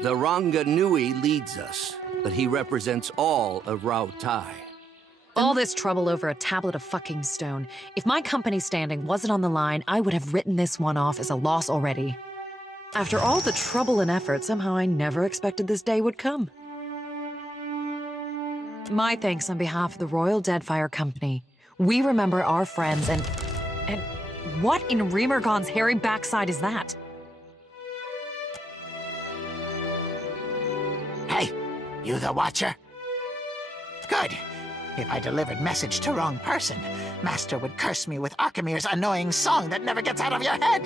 The Ranga Nui leads us, but he represents all of Rao Tai. All this trouble over a tablet of fucking stone. If my company's standing wasn't on the line, I would have written this one off as a loss already. After all the trouble and effort, somehow I never expected this day would come. My thanks on behalf of the Royal Deadfire Company. We remember our friends and what in Remergon's hairy backside is that? Hey, you the Watcher? Good. If I delivered message to wrong person, Master would curse me with Archimere's annoying song that never gets out of your head.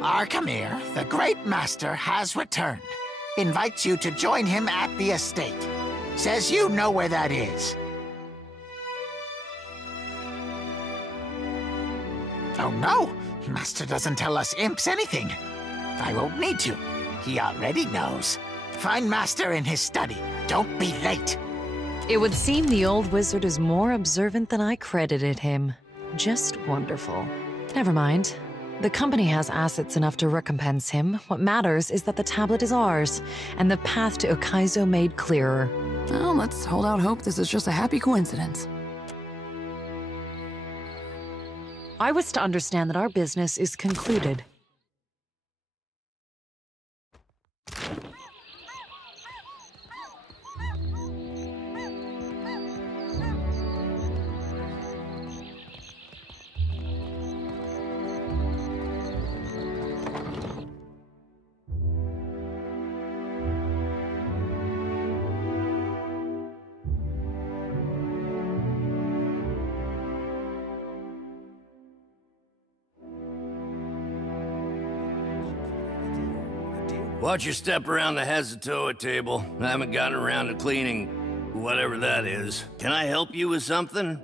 Archimere, the great master, has returned. Invites you to join him at the estate. Says you know where that is. Oh no! Master doesn't tell us imps anything. I won't need to. He already knows. Find Master in his study. Don't be late. It would seem the old wizard is more observant than I credited him. Just wonderful. Never mind. The company has assets enough to recompense him. What matters is that the tablet is ours, and the path to Okaizo made clearer. Well, let's hold out hope this is just a happy coincidence. I was to understand that our business is concluded. Watch your step around the Hazatoa table. I haven't gotten around to cleaning whatever that is. Can I help you with something?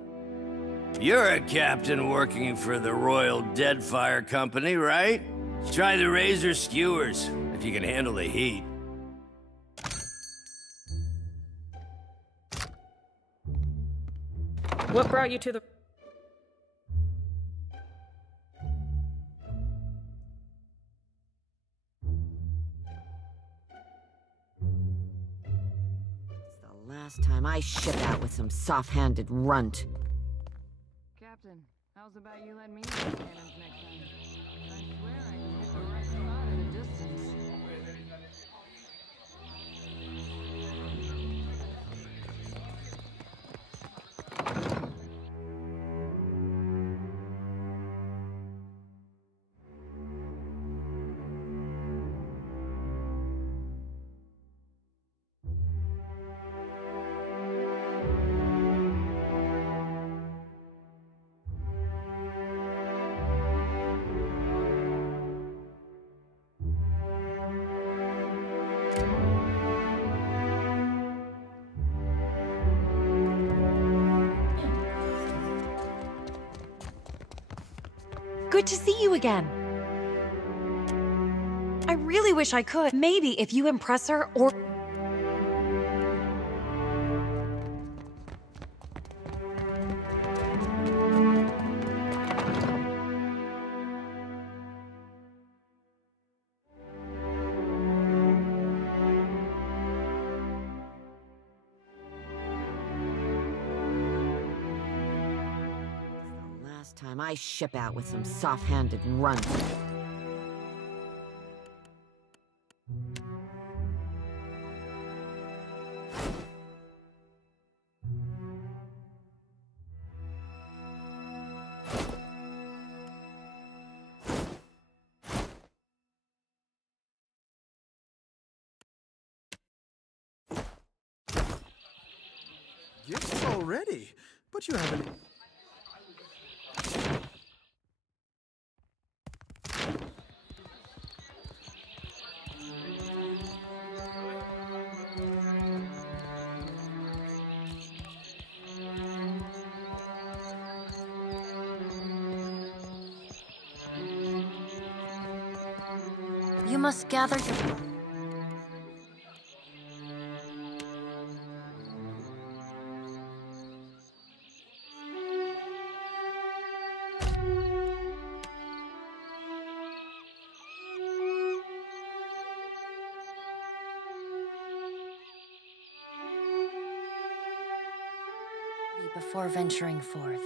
You're a captain working for the Royal Deadfire Company, right? Try the razor skewers, if you can handle the heat. What brought you to the... Last time I ship out with some soft-handed runt. Captain, how's about you let me use the cannons next time? I swear I can hit the right spot at a distance. Good to see you again. I really wish I could. Maybe if you impress her or... Time I ship out with some soft-handed runt. Gifts already? But you haven't... You must gather your... before venturing forth.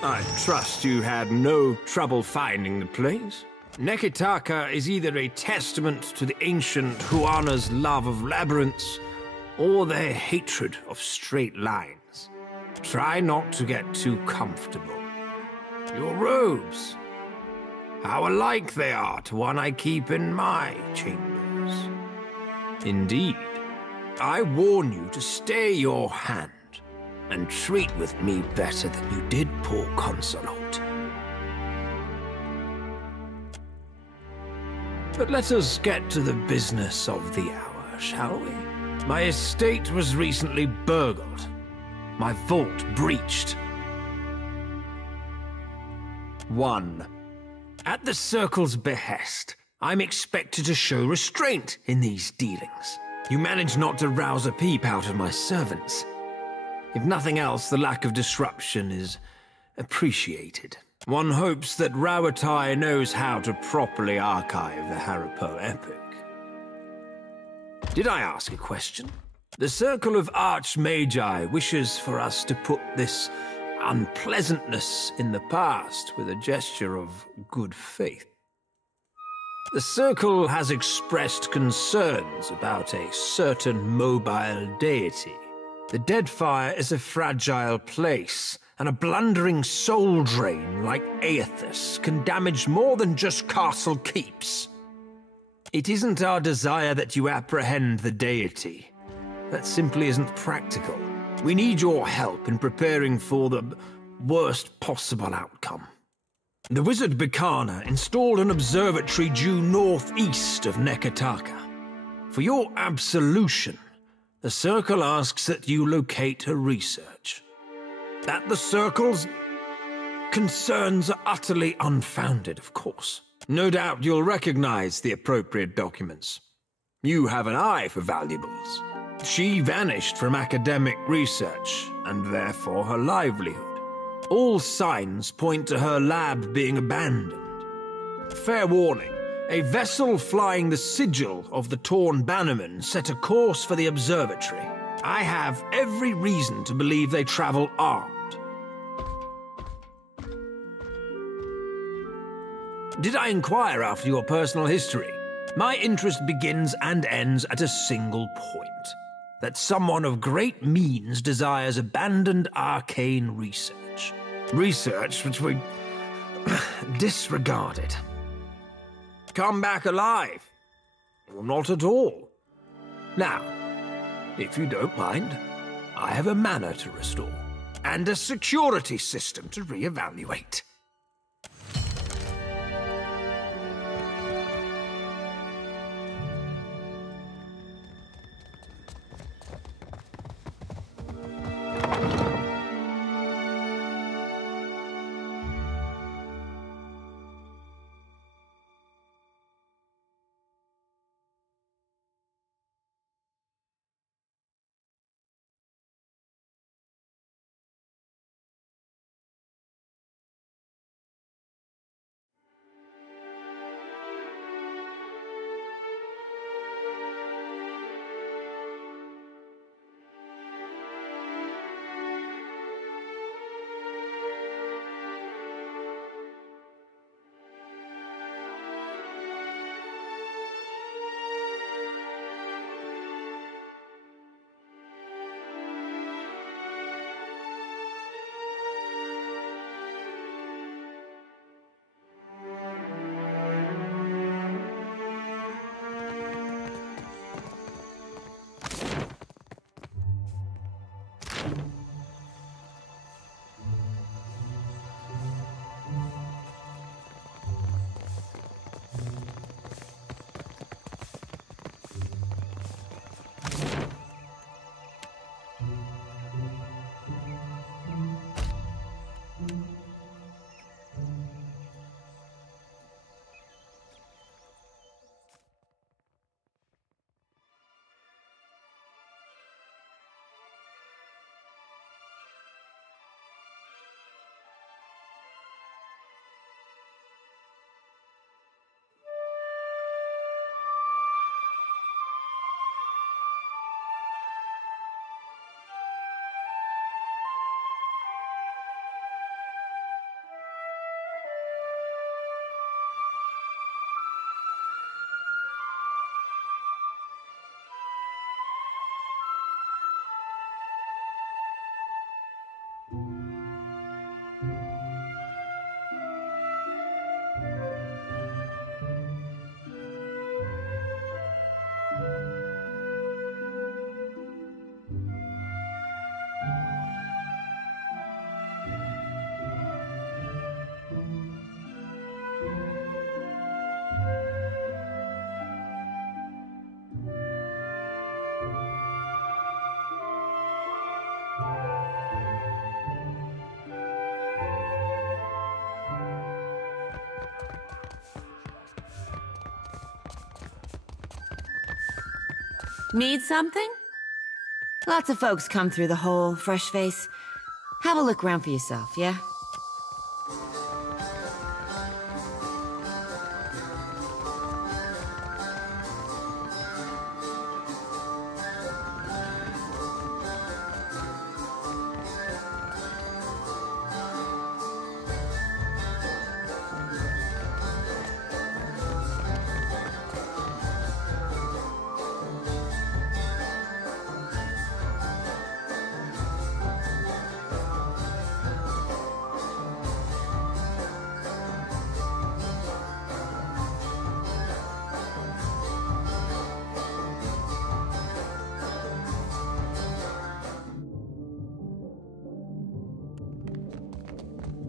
I trust you had no trouble finding the place. Neketaka is either a testament to the ancient Huana's love of labyrinths, or their hatred of straight lines. Try not to get too comfortable. Your robes, how alike they are to one I keep in my chambers. Indeed, I warn you to stay your hand and treat with me better than you did poor Consulate. But let us get to the business of the hour, shall we? My estate was recently burgled, my vault breached. 1. At the Circle's behest, I'm expected to show restraint in these dealings. You managed not to rouse a peep out of my servants. If nothing else, the lack of disruption is appreciated. One hopes that Rawatai knows how to properly archive the Harappo epic. Did I ask a question? The Circle of Archmagi wishes for us to put this unpleasantness in the past with a gesture of good faith. The Circle has expressed concerns about a certain mobile deity. The Deadfire is a fragile place, and a blundering soul drain like Aethys can damage more than just castle keeps. It isn't our desire that you apprehend the deity. That simply isn't practical. We need your help in preparing for the worst possible outcome. The wizard Bikana installed an observatory due northeast of Neketaka. For your absolution, the Circle asks that you locate her research. That the Circle's concerns are utterly unfounded, of course. No doubt you'll recognize the appropriate documents. You have an eye for valuables. She vanished from academic research, and therefore her livelihood. All signs point to her lab being abandoned. Fair warning. A vessel flying the sigil of the Torn Bannerman set a course for the observatory. I have every reason to believe they travel armed. Did I inquire after your personal history? My interest begins and ends at a single point. That someone of great means desires abandoned arcane research. Research which we disregarded. Come back alive. Or not at all. Now, if you don't mind, I have a manor to restore, and a security system to reevaluate. Need something? Lots of folks come through the hole, fresh face. Have a look around for yourself, yeah?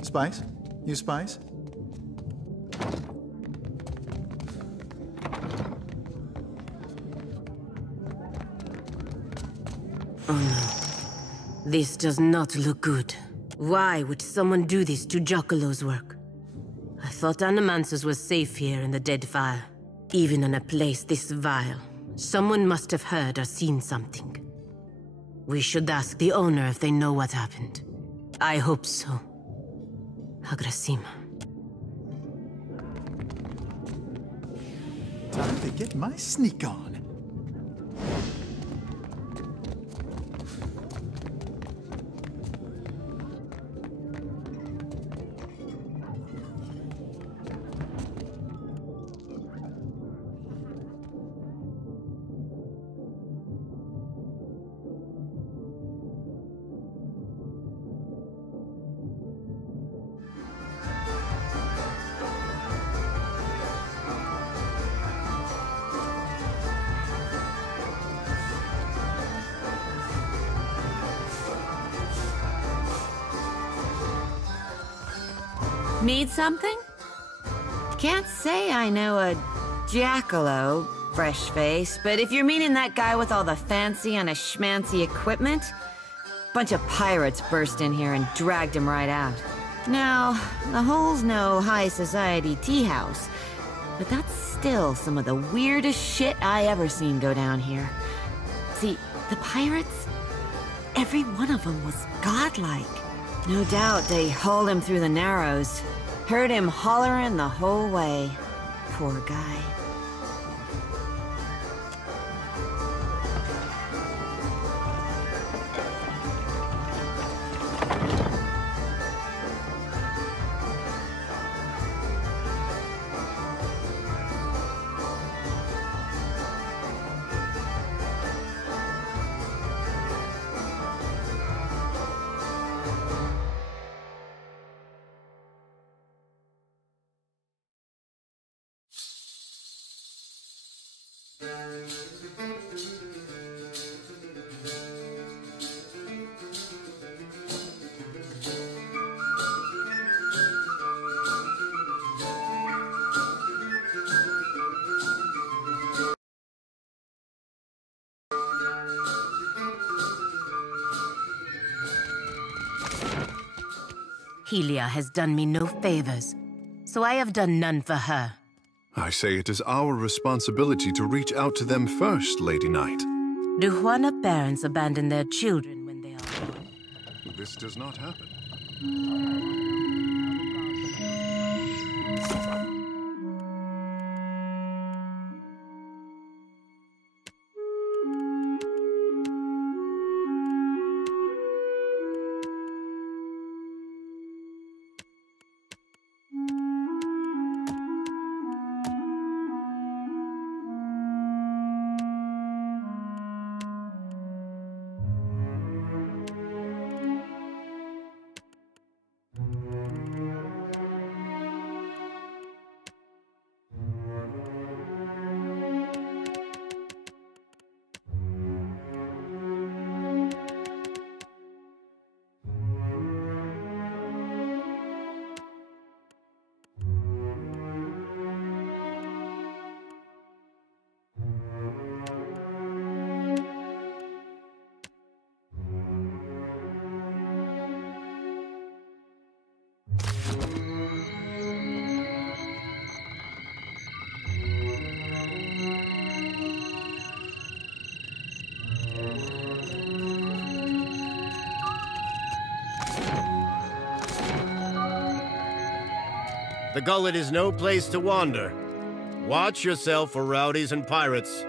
Spice? You Spice? Oh no. This does not look good. Why would someone do this to Giaccolo's work? I thought Animansus was safe here in the Deadfire. Even in a place this vile, someone must have heard or seen something. We should ask the owner if they know what happened. I hope so. Agrasima. Time to get my sneak on. Need something? Can't say I know a Giaccolo, fresh face, but if you're meaning that guy with all the fancy and a schmancy equipment, bunch of pirates burst in here and dragged him right out. Now, the hole's no high society tea house, but that's still some of the weirdest shit I ever seen go down here. See, the pirates, every one of them was godlike. No doubt they hauled him through the Narrows. Heard him hollering the whole way. Poor guy. Helia has done me no favors, so I have done none for her. I say it is our responsibility to reach out to them first, Lady Knight. Do Juana parents abandon their children when they are born? This does not happen. The gullet is no place to wander. Watch yourself for rowdies and pirates.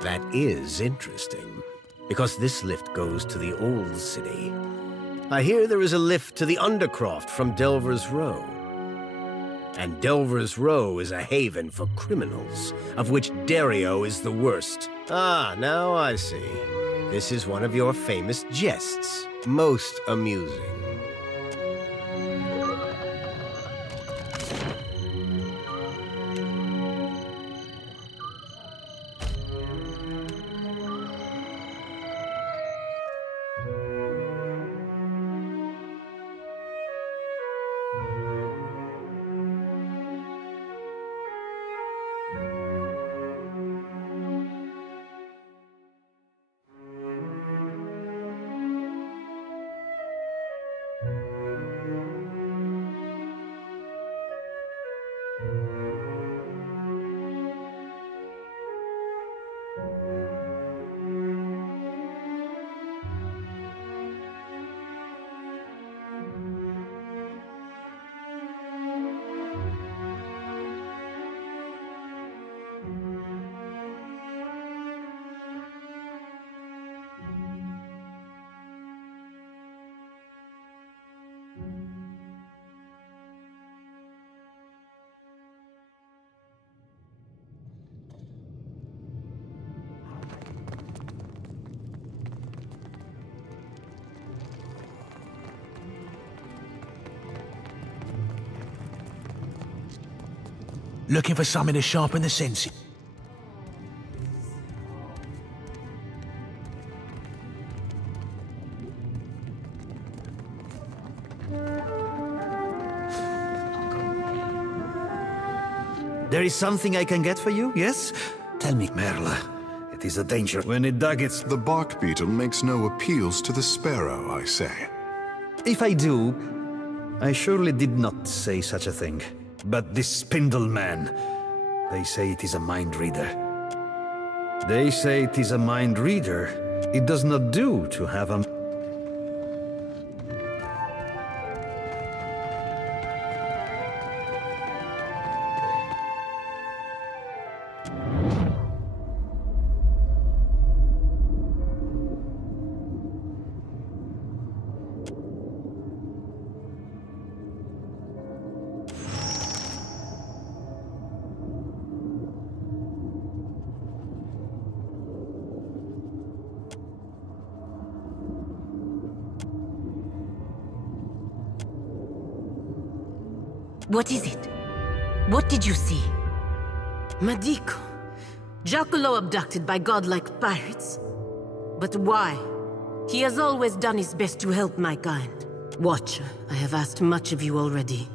That is interesting, because this lift goes to the Old City. I hear there is a lift to the Undercroft from Delver's Row. And Delver's Row is a haven for criminals, of which Dario is the worst. Ah, now I see. This is one of your famous jests. Most amusing. Looking for something to sharpen the senses. There is something I can get for you, yes? Tell me, Merla. It is a danger when it daggets. The bark beetle makes no appeals to the sparrow, I say. If I do, I surely did not say such a thing. But this spindle man, they say it is a mind reader. They say it is a mind reader. It does not do to have a... What is it? What did you see? Madiko. Giacomo abducted by godlike pirates. But why? He has always done his best to help my kind. Watcher, I have asked much of you already.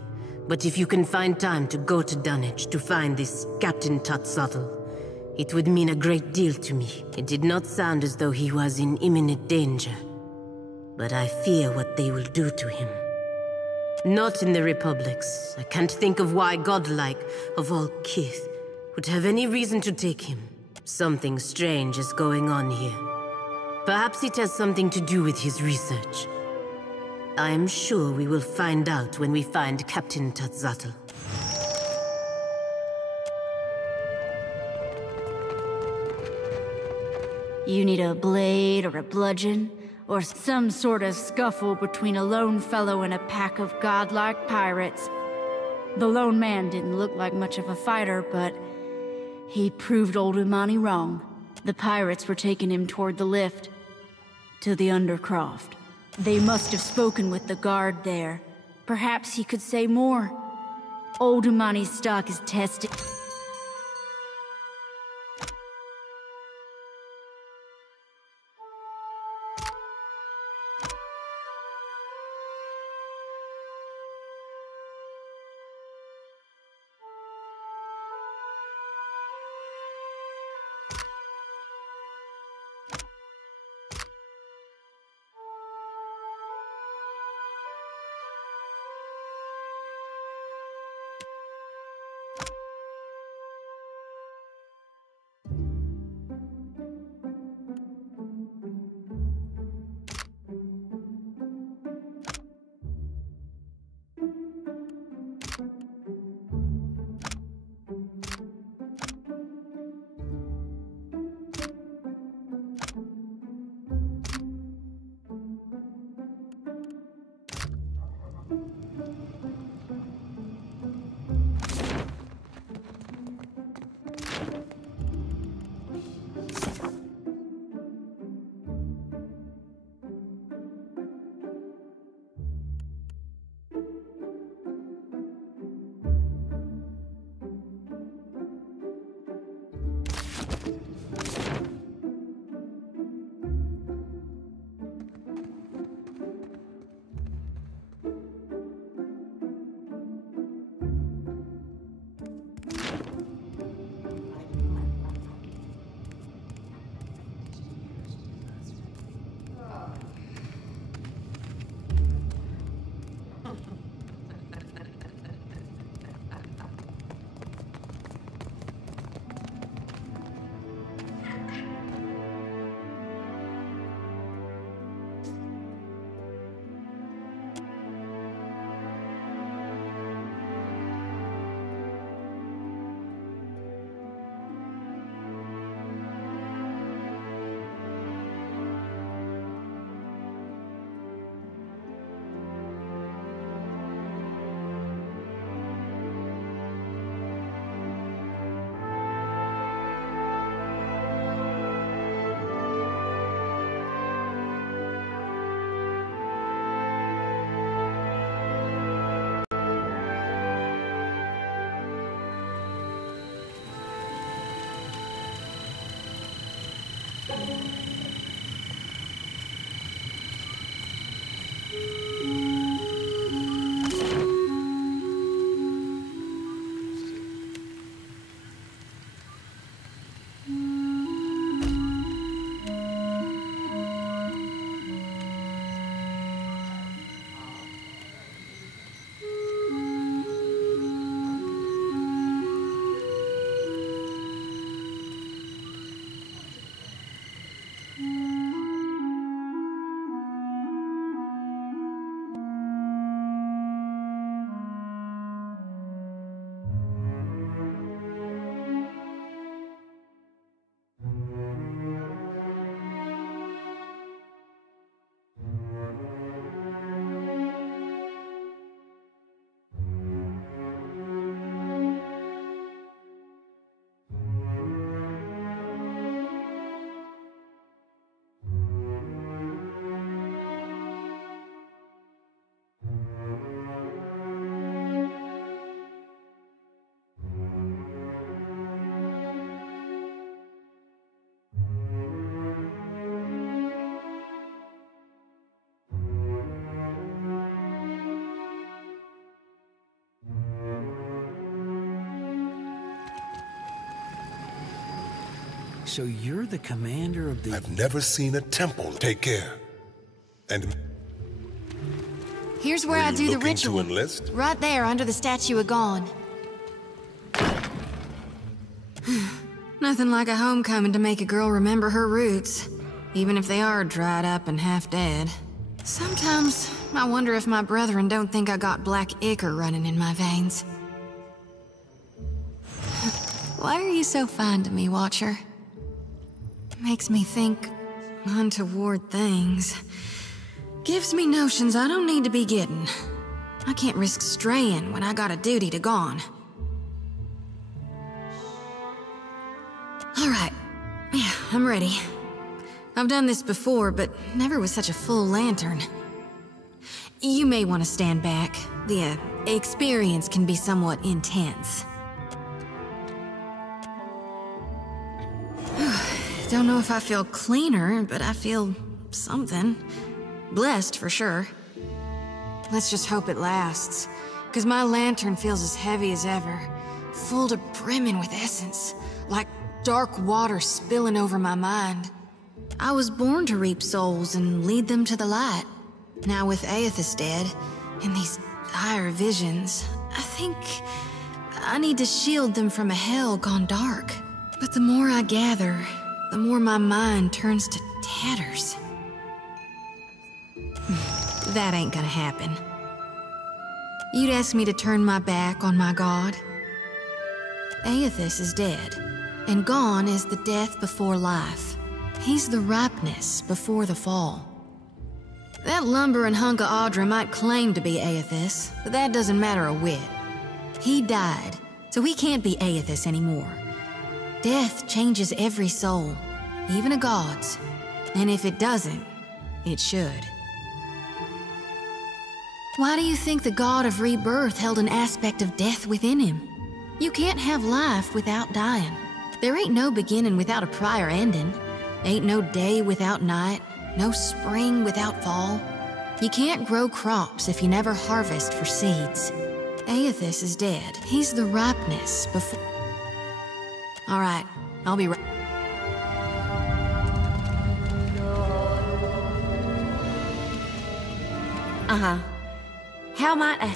But if you can find time to go to Dunwich to find this Captain Tatsatl, it would mean a great deal to me. It did not sound as though he was in imminent danger. But I fear what they will do to him. Not in the Republics. I can't think of why godlike, of all kith, would have any reason to take him. Something strange is going on here. Perhaps it has something to do with his research. I am sure we will find out when we find Captain Tatsatl. You need a blade or a bludgeon, or some sort of scuffle between a lone fellow and a pack of godlike pirates. The lone man didn't look like much of a fighter, but he proved old Umani wrong. The pirates were taking him toward the lift, to the Undercroft. They must have spoken with the guard there. Perhaps he could say more. Old Umani's stock is tested. So you're the commander of the... I've never seen a temple take care. And... Here's where I do the ritual. To enlist? Right there, under the statue of Gon. Nothing like a homecoming to make a girl remember her roots, even if they are dried up and half dead. Sometimes, I wonder if my brethren don't think I got black ichor running in my veins. Why are you so fine to me, Watcher? Makes me think untoward things. Gives me notions I don't need to be getting. I can't risk straying when I got a duty to Gon. Alright. Yeah, I'm ready. I've done this before, but never with such a full lantern. You may want to stand back. The experience can be somewhat intense. Don't know if I feel cleaner, but I feel something. Blessed, for sure. Let's just hope it lasts, because my lantern feels as heavy as ever, full to brimming with essence, like dark water spilling over my mind. I was born to reap souls and lead them to the light. Now with Aethys dead, and these dire visions, I think I need to shield them from a hell gone dark. But the more I gather, the more my mind turns to tatters. That ain't gonna happen. You'd ask me to turn my back on my god? Aethys is dead, and Gon is the death before life. He's the ripeness before the fall. That lumbering hunk of Audra might claim to be Aethys, but that doesn't matter a whit. He died, so he can't be Aethys anymore. Death changes every soul, even a god's. And if it doesn't, it should. Why do you think the god of rebirth held an aspect of death within him? You can't have life without dying. There ain't no beginning without a prior ending. Ain't no day without night, no spring without fall. You can't grow crops if you never harvest for seeds. Aethys is dead. He's the ripeness before... All right, I'll be right... Uh-huh. How might I...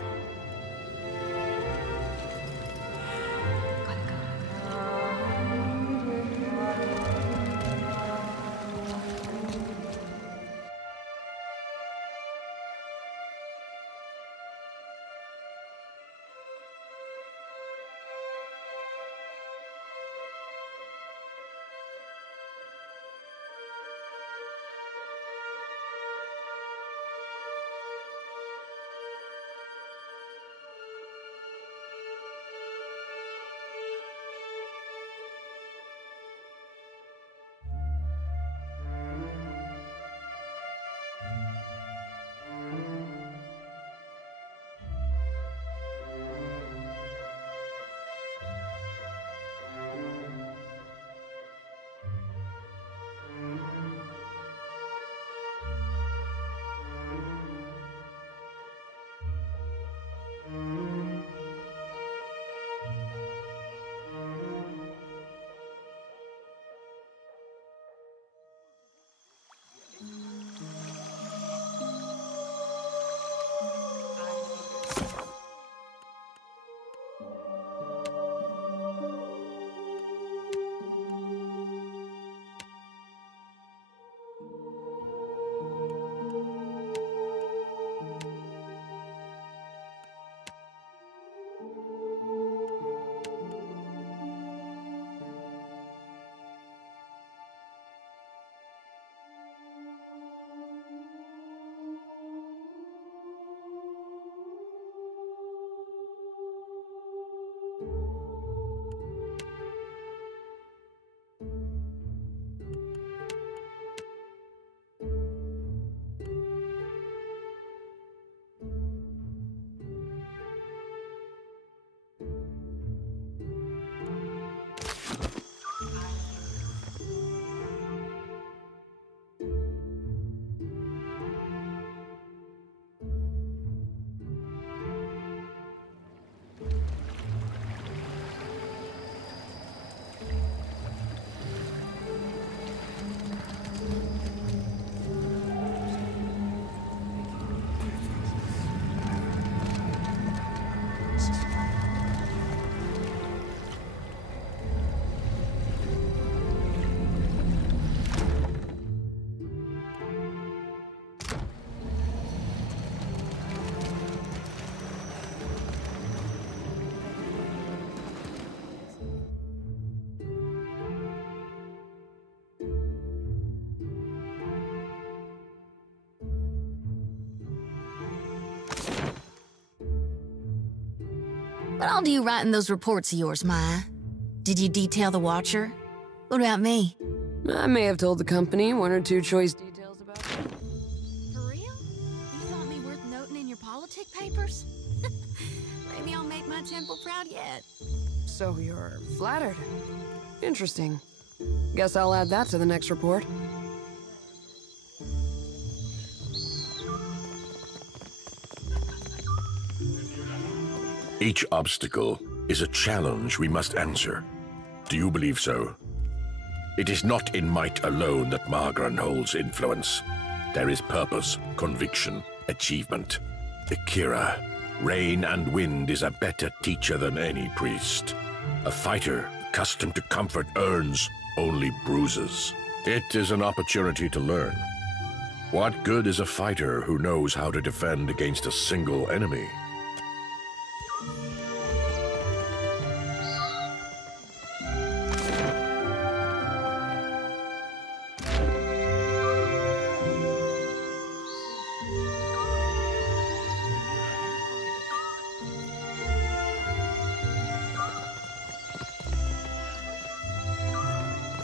What all do you write in those reports of yours, Maya? Did you detail the Watcher? What about me? I may have told the company one or two choice details about you. For real? You thought me worth noting in your politic papers? Maybe I'll make my temple proud yet. So you're flattered. Interesting. Guess I'll add that to the next report. Each obstacle is a challenge we must answer. Do you believe so? It is not in might alone that Margran holds influence. There is purpose, conviction, achievement. Akira, rain and wind is a better teacher than any priest. A fighter accustomed to comfort earns only bruises. It is an opportunity to learn. What good is a fighter who knows how to defend against a single enemy?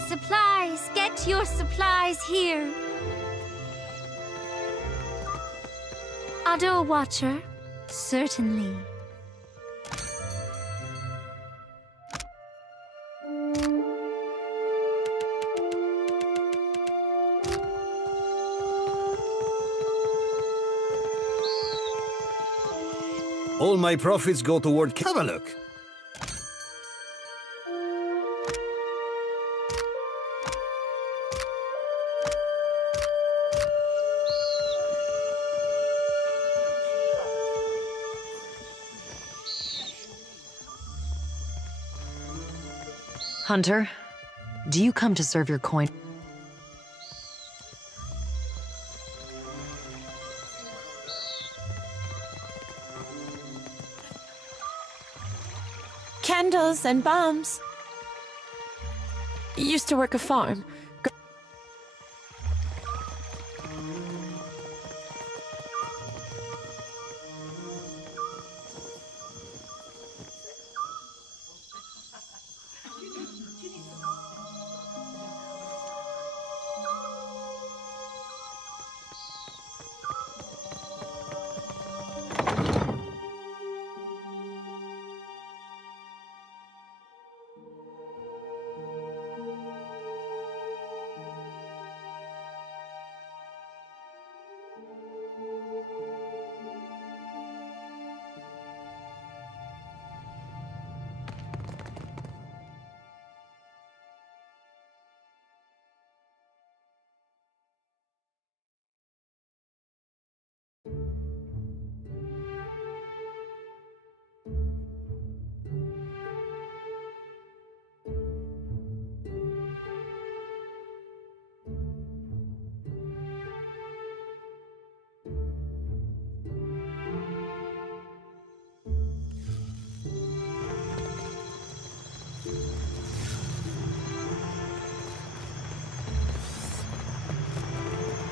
Supplies! Get your supplies here! Ado, Watcher. Certainly. All my profits go toward... Have a look. Hunter, do you come to serve your coin? Candles and bombs. Used to work a farm.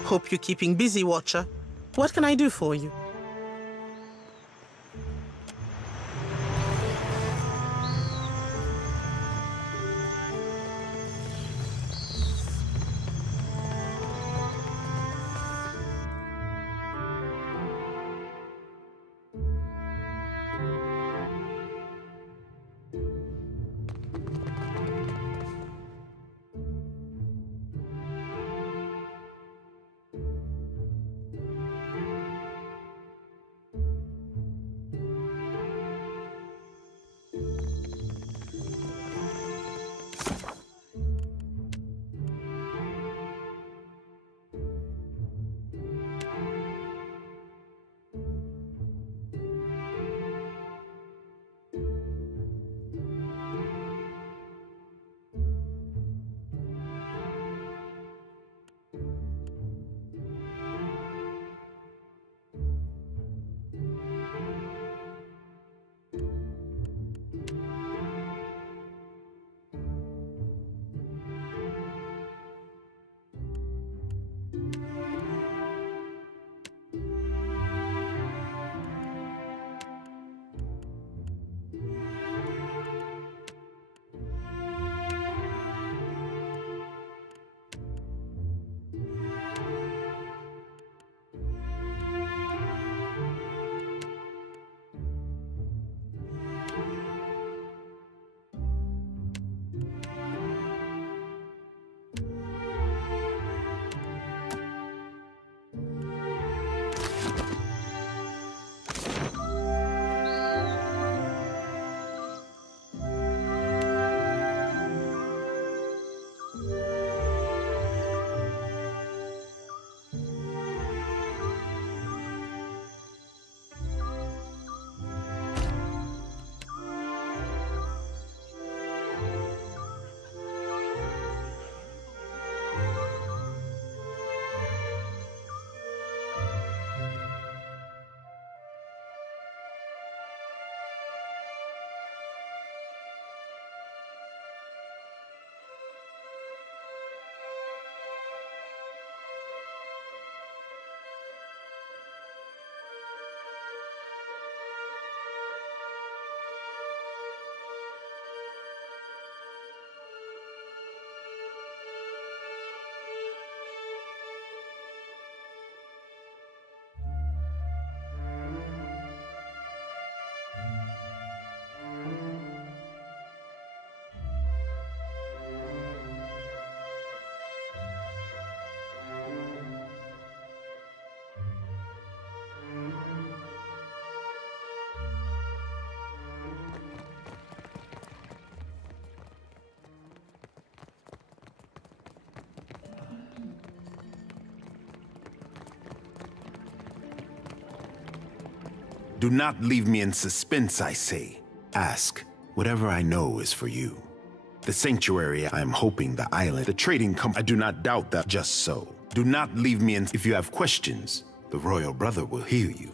Hope you're keeping busy, Watcher. What can I do for you? Do not leave me in suspense, I say. Ask. Whatever I know is for you. The sanctuary, I am hoping, the island, the trading company, I do not doubt that just so. Do not leave me in. If you have questions, the royal brother will hear you.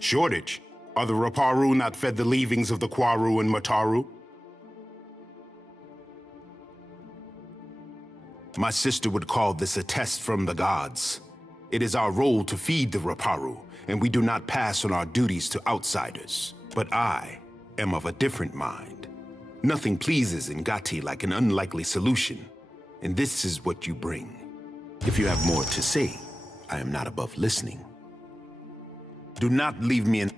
Shortage? Are the Raparu not fed the leavings of the Kwaru and Mataru? My sister would call this a test from the gods. It is our role to feed the Raparu, and we do not pass on our duties to outsiders. But I am of a different mind. Nothing pleases Ngati like an unlikely solution, and this is what you bring. If you have more to say, I am not above listening. Do not leave me in.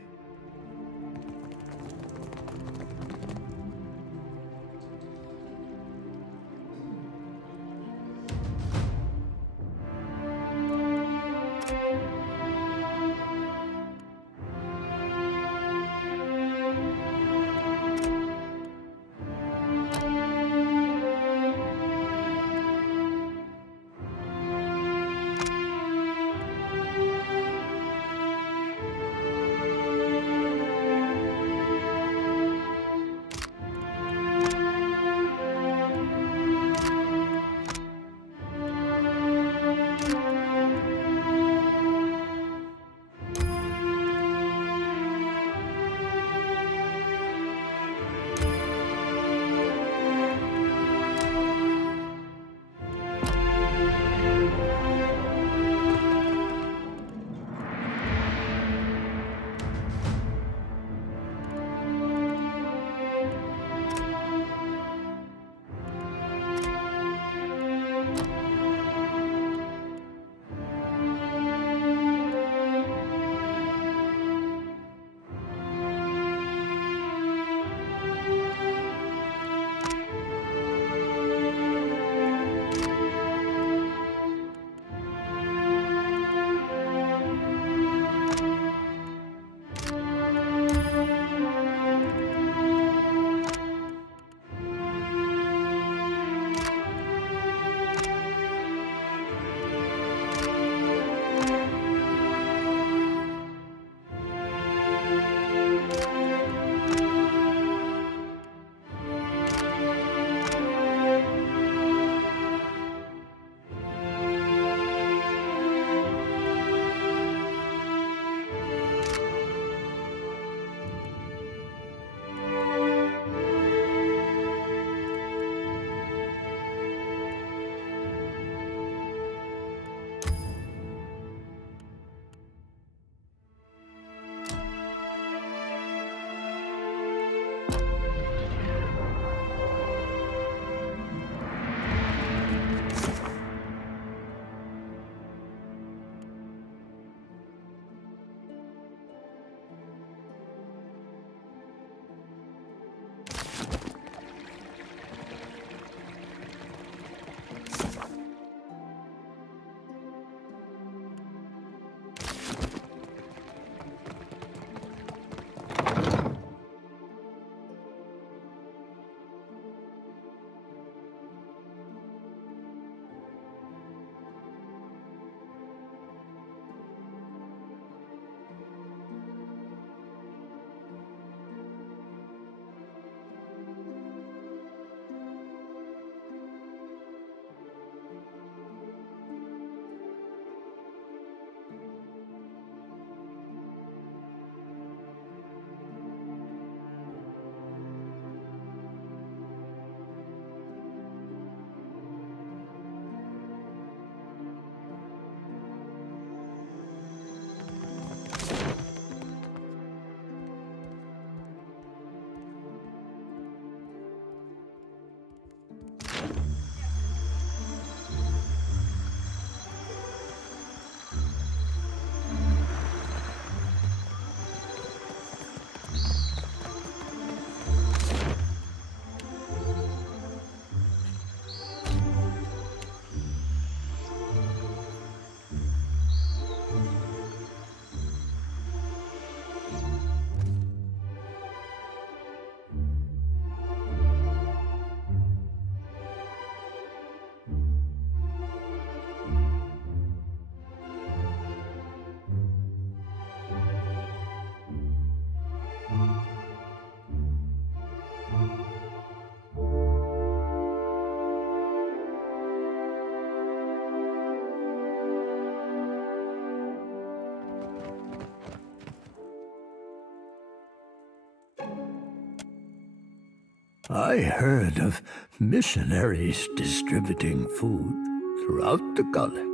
I heard of missionaries distributing food throughout the Gullet,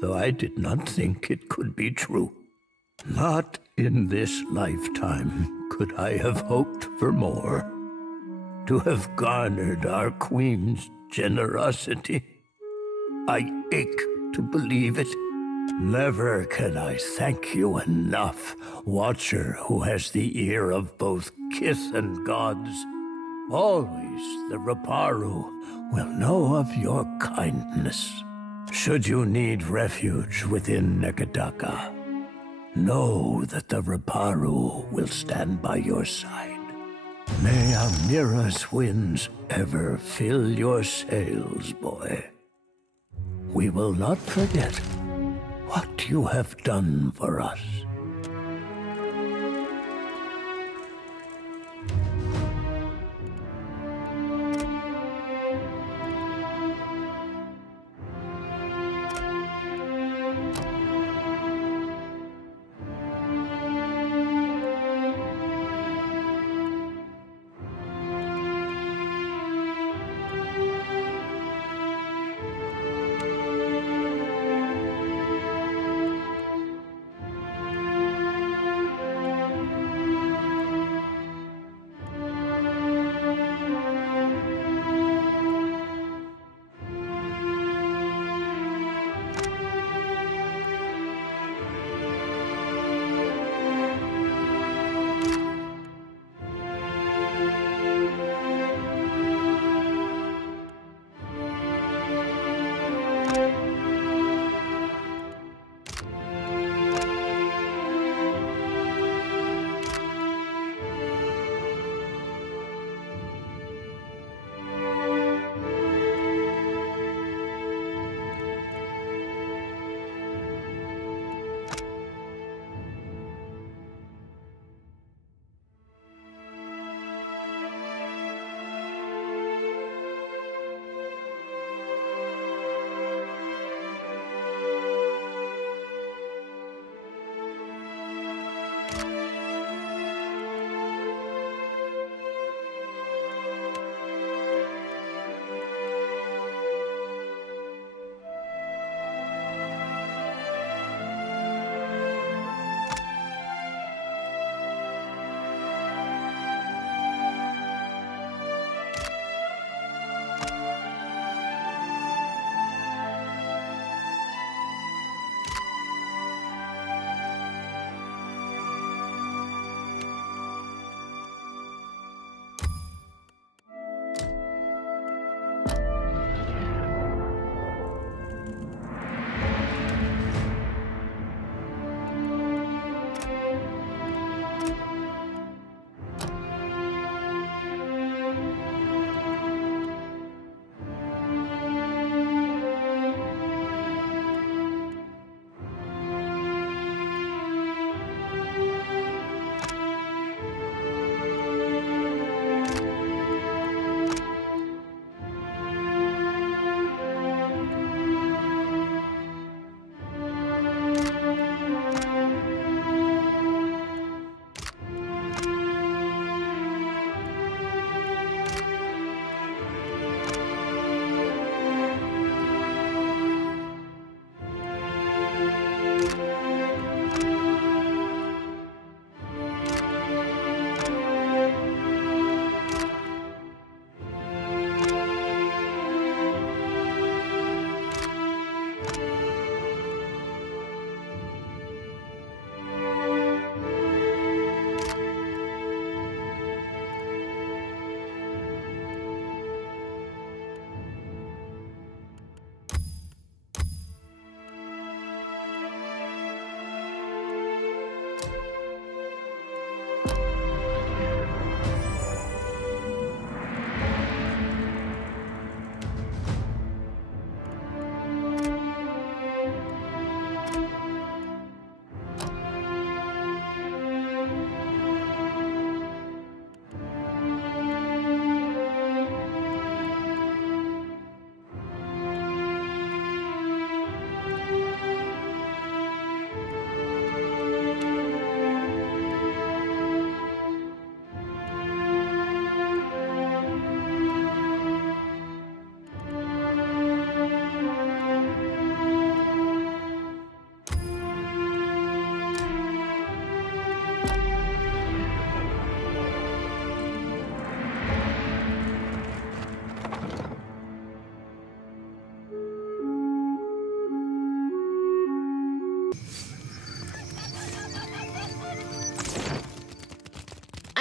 though I did not think it could be true. Not in this lifetime could I have hoped for more. To have garnered our queen's generosity. I ache to believe it. Never can I thank you enough, Watcher who has the ear of both kith and gods. Always the Raparu will know of your kindness. Should you need refuge within Neketaka, know that the Raparu will stand by your side. May Amira's winds ever fill your sails, boy. We will not forget what you have done for us.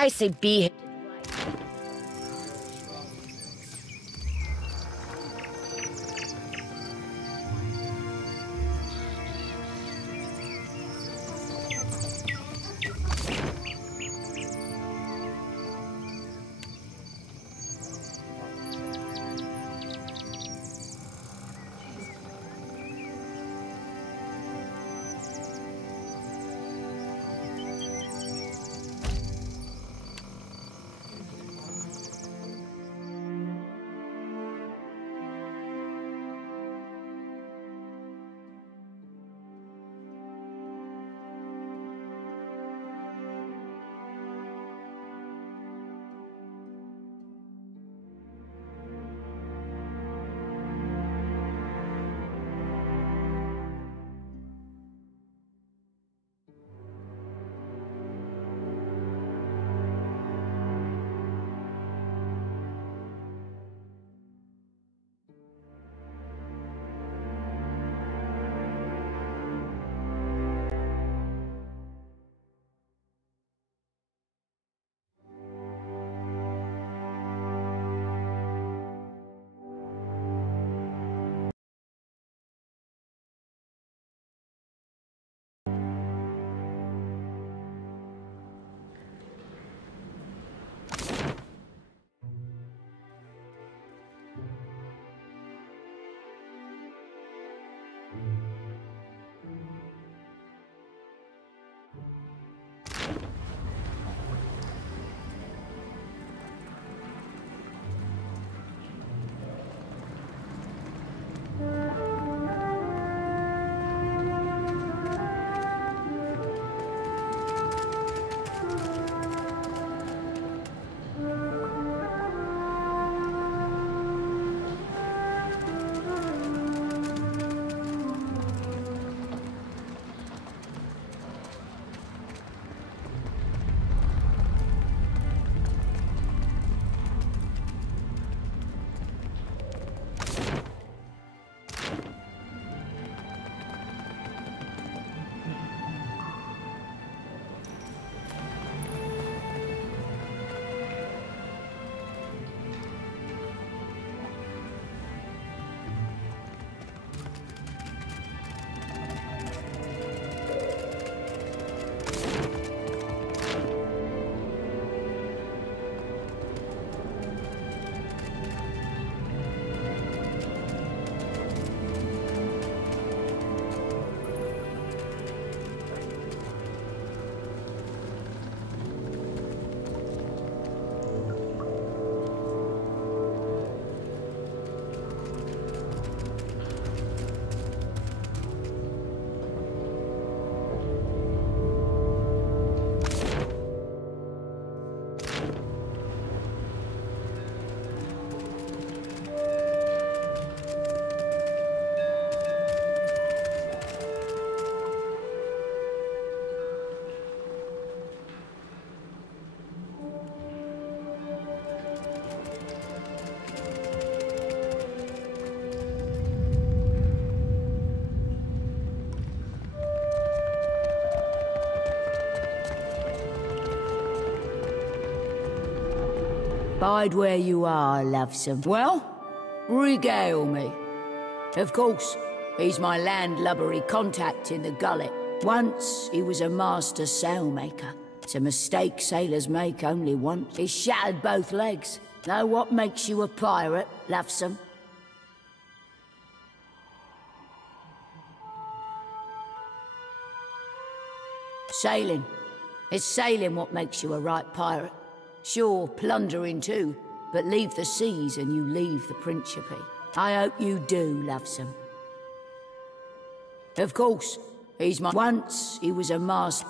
I say be... Bide where you are, lovesome. Well, regale me. Of course, he's my landlubbery contact in the gullet. Once, he was a master sailmaker. It's a mistake sailors make only once. He shattered both legs. Know what makes you a pirate, lovesome? Sailing. It's sailing what makes you a right pirate. Sure, plundering too, but leave the seas and you leave the principe. I hope you do, lovesome. Of course, he's my... Once, he was a master...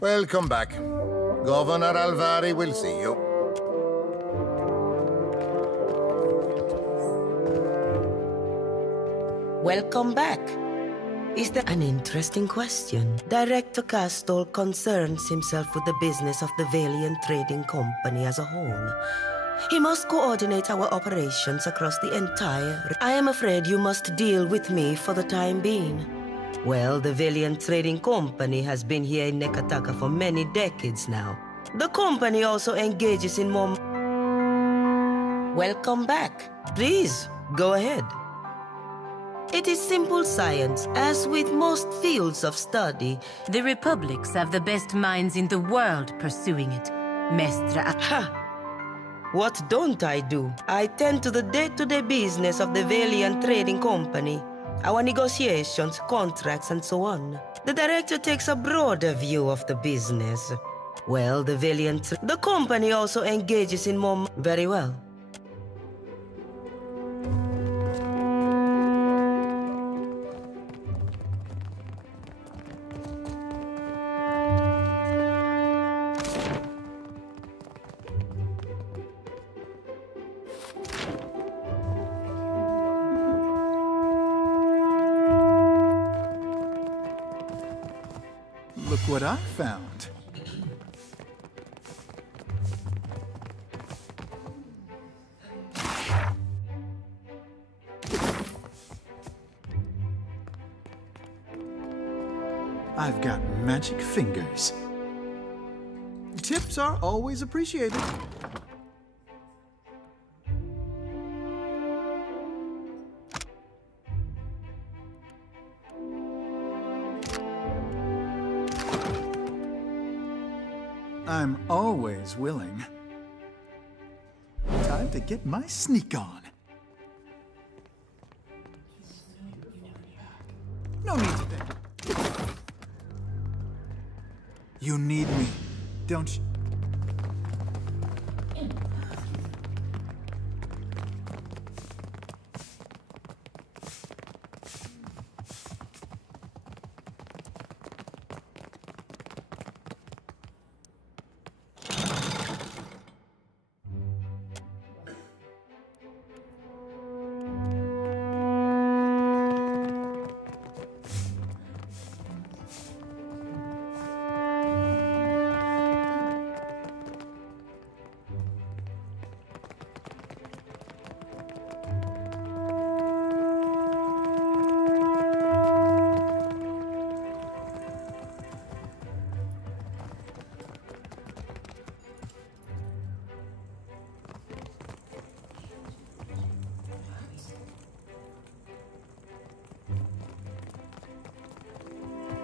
Welcome back. Governor Alvari will see you. Welcome back. Is that an interesting question? Director Castor concerns himself with the business of the Valiant Trading Company as a whole. He must coordinate our operations across the entire... I am afraid you must deal with me for the time being. Well, the Valiant Trading Company has been here in Neketaka for many decades now. The company also engages in more... Welcome back. Please, go ahead. It is simple science, as with most fields of study. The republics have the best minds in the world pursuing it. Mestre... Ha! What don't I do? I tend to the day-to-day business of the Valiant Trading Company. Our negotiations, contracts, and so on. The director takes a broader view of the business. Well, the Valiant... The company also engages in more... Very well. Look what I found. I've got magic fingers. Tips are always appreciated. I'm always willing. Time to get my sneak on. No need to think. You need me, don't you?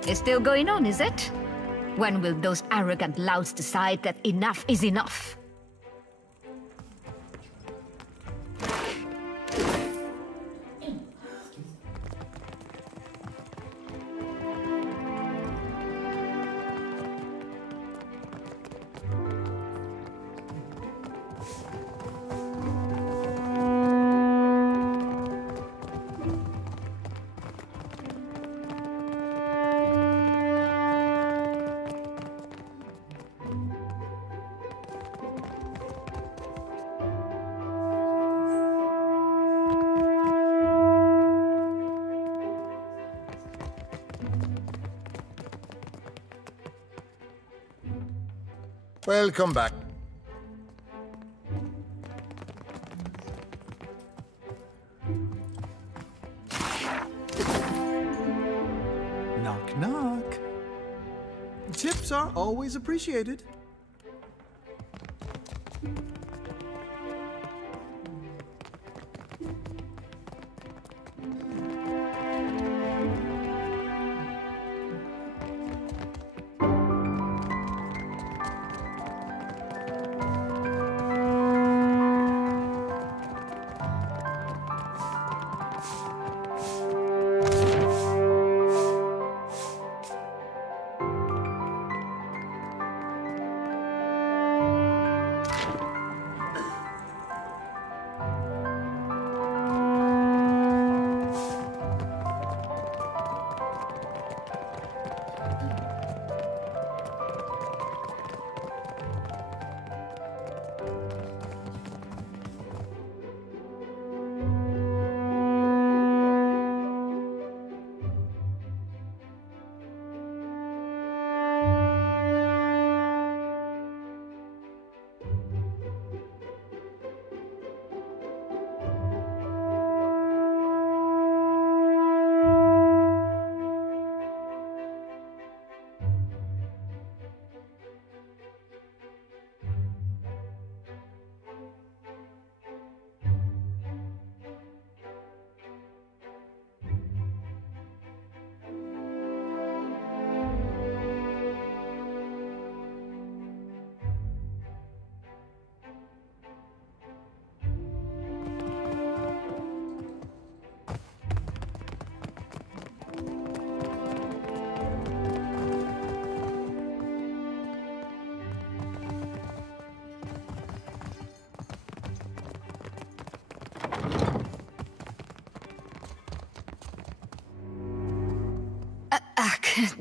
It's still going on, is it? When will those arrogant louts decide that enough is enough? Welcome back. Knock, knock. Tips are always appreciated.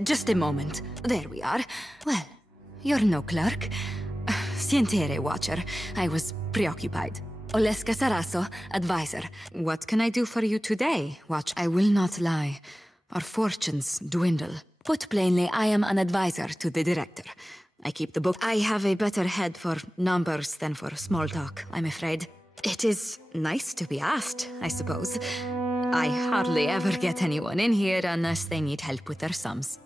Just a moment. There we are. Well, you're no clerk. Sientere Watcher. I was preoccupied. Oleska Saraso, advisor. What can I do for you today, Watch? I will not lie. Our fortunes dwindle. Put plainly, I am an advisor to the director. I keep the book. I have a better head for numbers than for small talk, I'm afraid. It is nice to be asked, I suppose. I hardly ever get anyone in here unless they need help with their sums.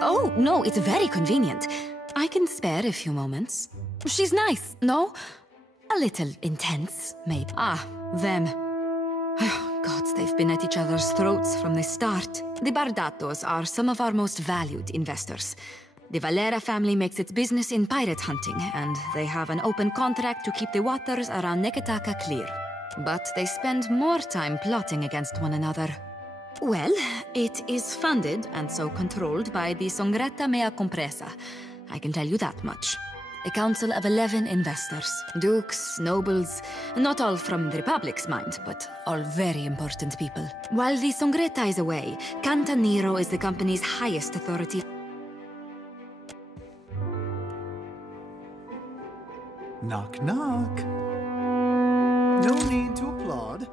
Oh, no, it's very convenient. I can spare a few moments. She's nice, no? A little intense, maybe. Ah, them. Gods, they've been at each other's throats from the start. The Bardatos are some of our most valued investors. The Valera family makes its business in pirate hunting, and they have an open contract to keep the waters around Neketaka clear. But they spend more time plotting against one another. Well, it is funded and so controlled by the Songretta Mea Compresa. I can tell you that much. A council of 11 investors. Dukes, nobles, not all from the Republic's mind, but all very important people. While the Songretta is away, Cantaniro is the company's highest authority. Knock, knock. No need to applaud.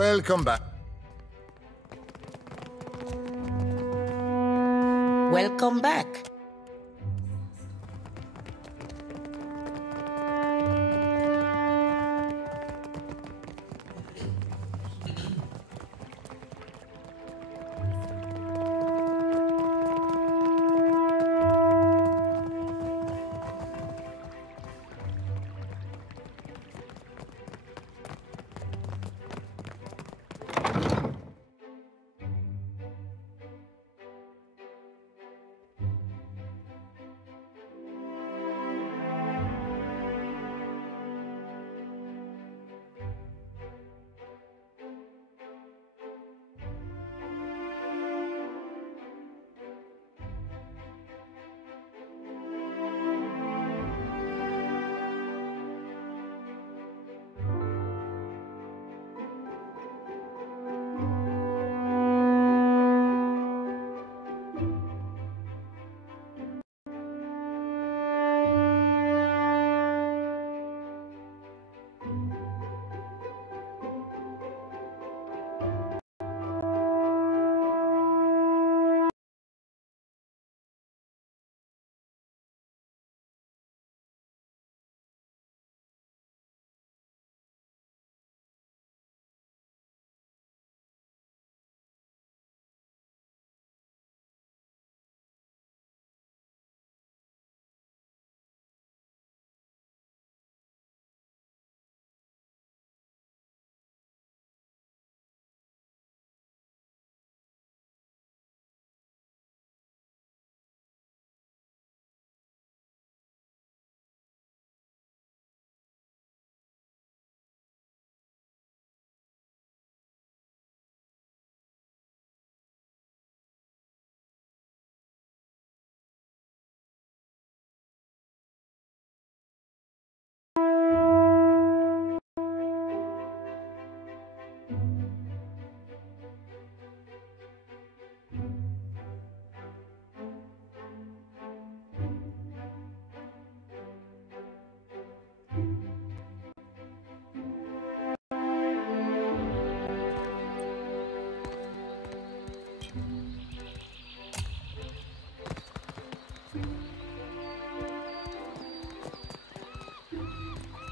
Welcome back. Welcome back.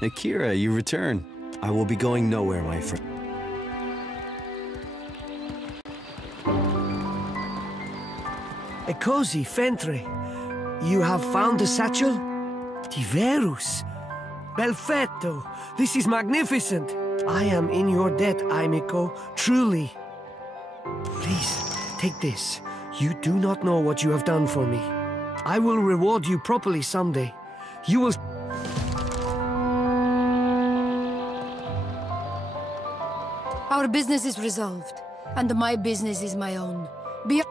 Akira, you return. I will be going nowhere, my friend. Ekosi, Fentre, you have found the satchel? Tiverus. Perfetto. This is magnificent. I am in your debt, Aimiko, truly. Please, take this. You do not know what you have done for me. I will reward you properly someday. You will... Our business is resolved, and my business is my own. Be...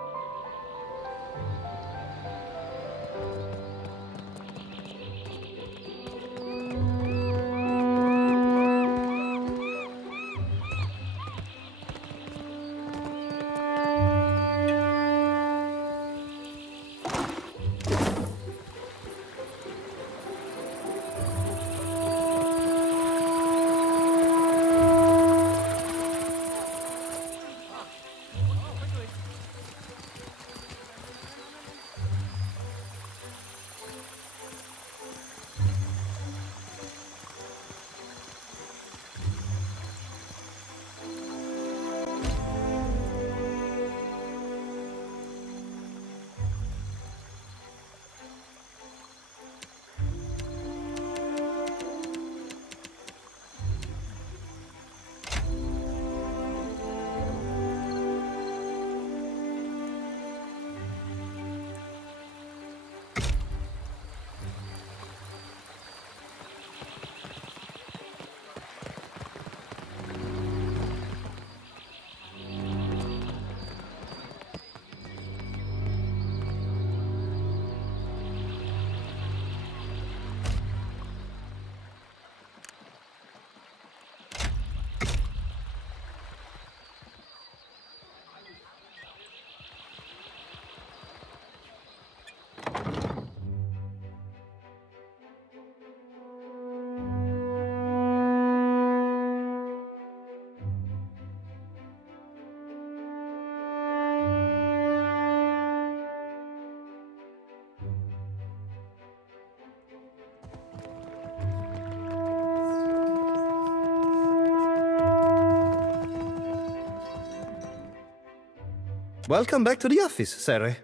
Welcome back to the office, Sere.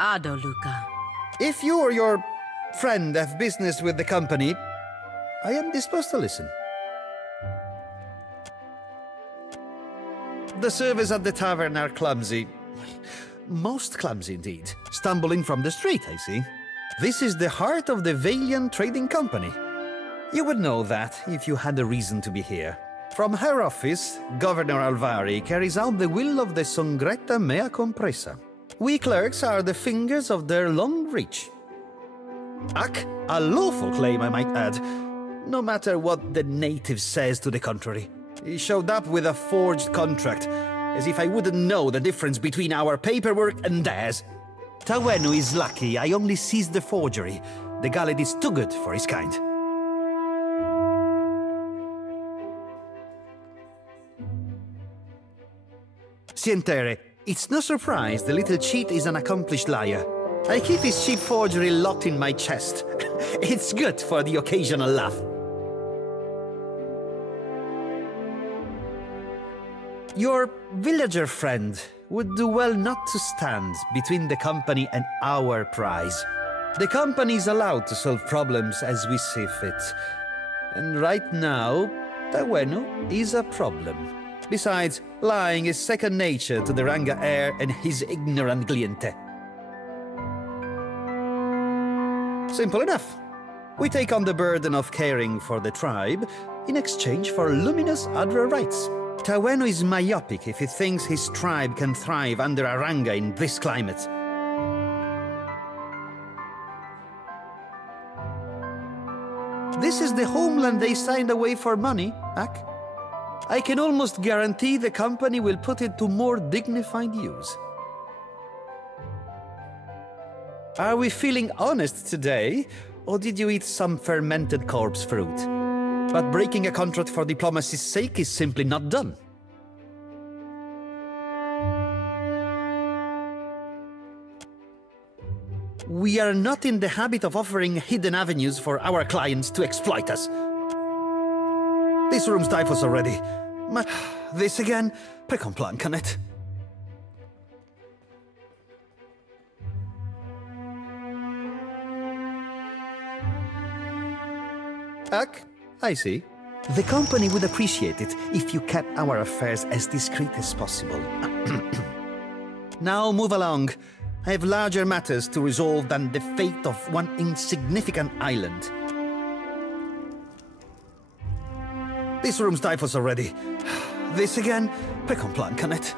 Ado, Luca. If you or your friend have business with the company, I am disposed to listen. The servers at the tavern are clumsy. Most clumsy indeed. Stumbling from the street, I see. This is the heart of the Valiant Trading Company. You would know that if you had a reason to be here. From her office, Governor Alvari carries out the will of the Songretta Mea Compressa. We clerks are the fingers of their long reach. Ac, a lawful claim, I might add, no matter what the native says to the contrary. He showed up with a forged contract, as if I wouldn't know the difference between our paperwork and theirs. Tawenu is lucky I only seized the forgery. The gallet is too good for his kind. Sientere, it's no surprise the little cheat is an accomplished liar. I keep his cheap forgery locked in my chest. It's good for the occasional laugh. Your villager friend would do well not to stand between the company and our prize. The company is allowed to solve problems as we see fit. And right now, Tawenu is a problem. Besides, lying is second nature to the Ranga heir and his ignorant cliente. Simple enough. We take on the burden of caring for the tribe in exchange for luminous Adra rights. Tawenu is myopic if he thinks his tribe can thrive under a Ranga in this climate. This is the homeland they signed away for money, Ak. I can almost guarantee the company will put it to more dignified use. Are we feeling honest today, or did you eat some fermented corpse fruit? But breaking a contract for diplomacy's sake is simply not done. We are not in the habit of offering hidden avenues for our clients to exploit us. This room stifles already. This again? Pre-complan, can it? I see. The company would appreciate it if you kept our affairs as discreet as possible. Now move along. I have larger matters to resolve than the fate of one insignificant island. This room stifles already. This again? Pre-complan, can it?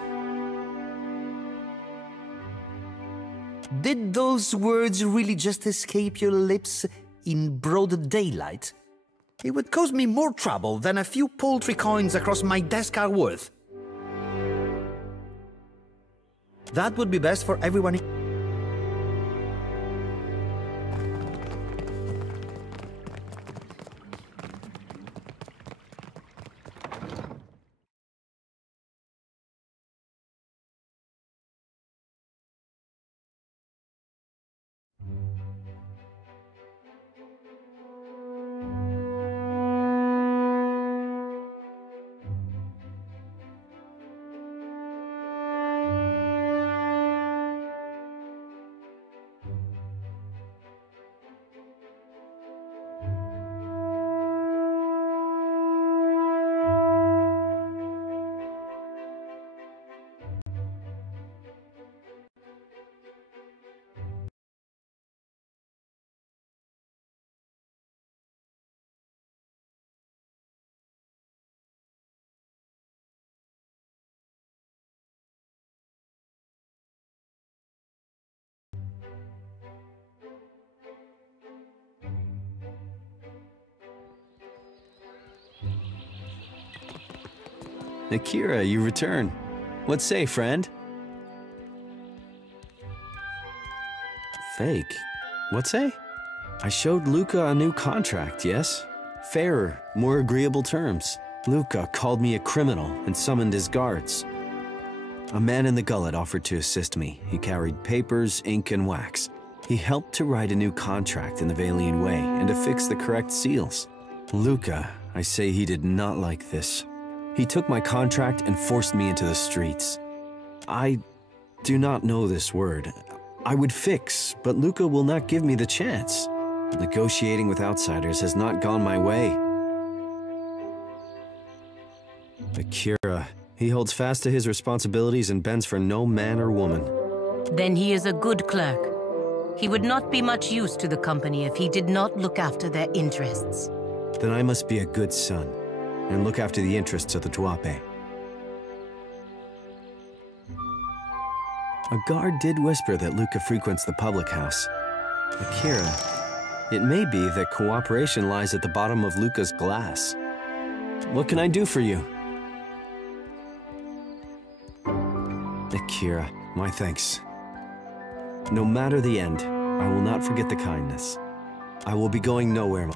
Did those words really just escape your lips in broad daylight? It would cause me more trouble than a few paltry coins across my desk are worth. That would be best for everyone. Akira, you return. What say, friend? Fake? What say? I showed Luca a new contract, yes? Fairer, more agreeable terms. Luca called me a criminal and summoned his guards. A man in the gullet offered to assist me. He carried papers, ink, and wax. He helped to write a new contract in the Valian way and to fix the correct seals. Luca, I say he did not like this. He took my contract and forced me into the streets. I do not know this word. I would fix, but Luca will not give me the chance. Negotiating with outsiders has not gone my way. Akira, he holds fast to his responsibilities and bends for no man or woman. Then he is a good clerk. He would not be much use to the company if he did not look after their interests. Then I must be a good son and look after the interests of the Tuape. A guard did whisper that Luca frequents the public house. Akira, it may be that cooperation lies at the bottom of Luca's glass. What can I do for you? Akira, my thanks. No matter the end, I will not forget the kindness. I will be going nowhere.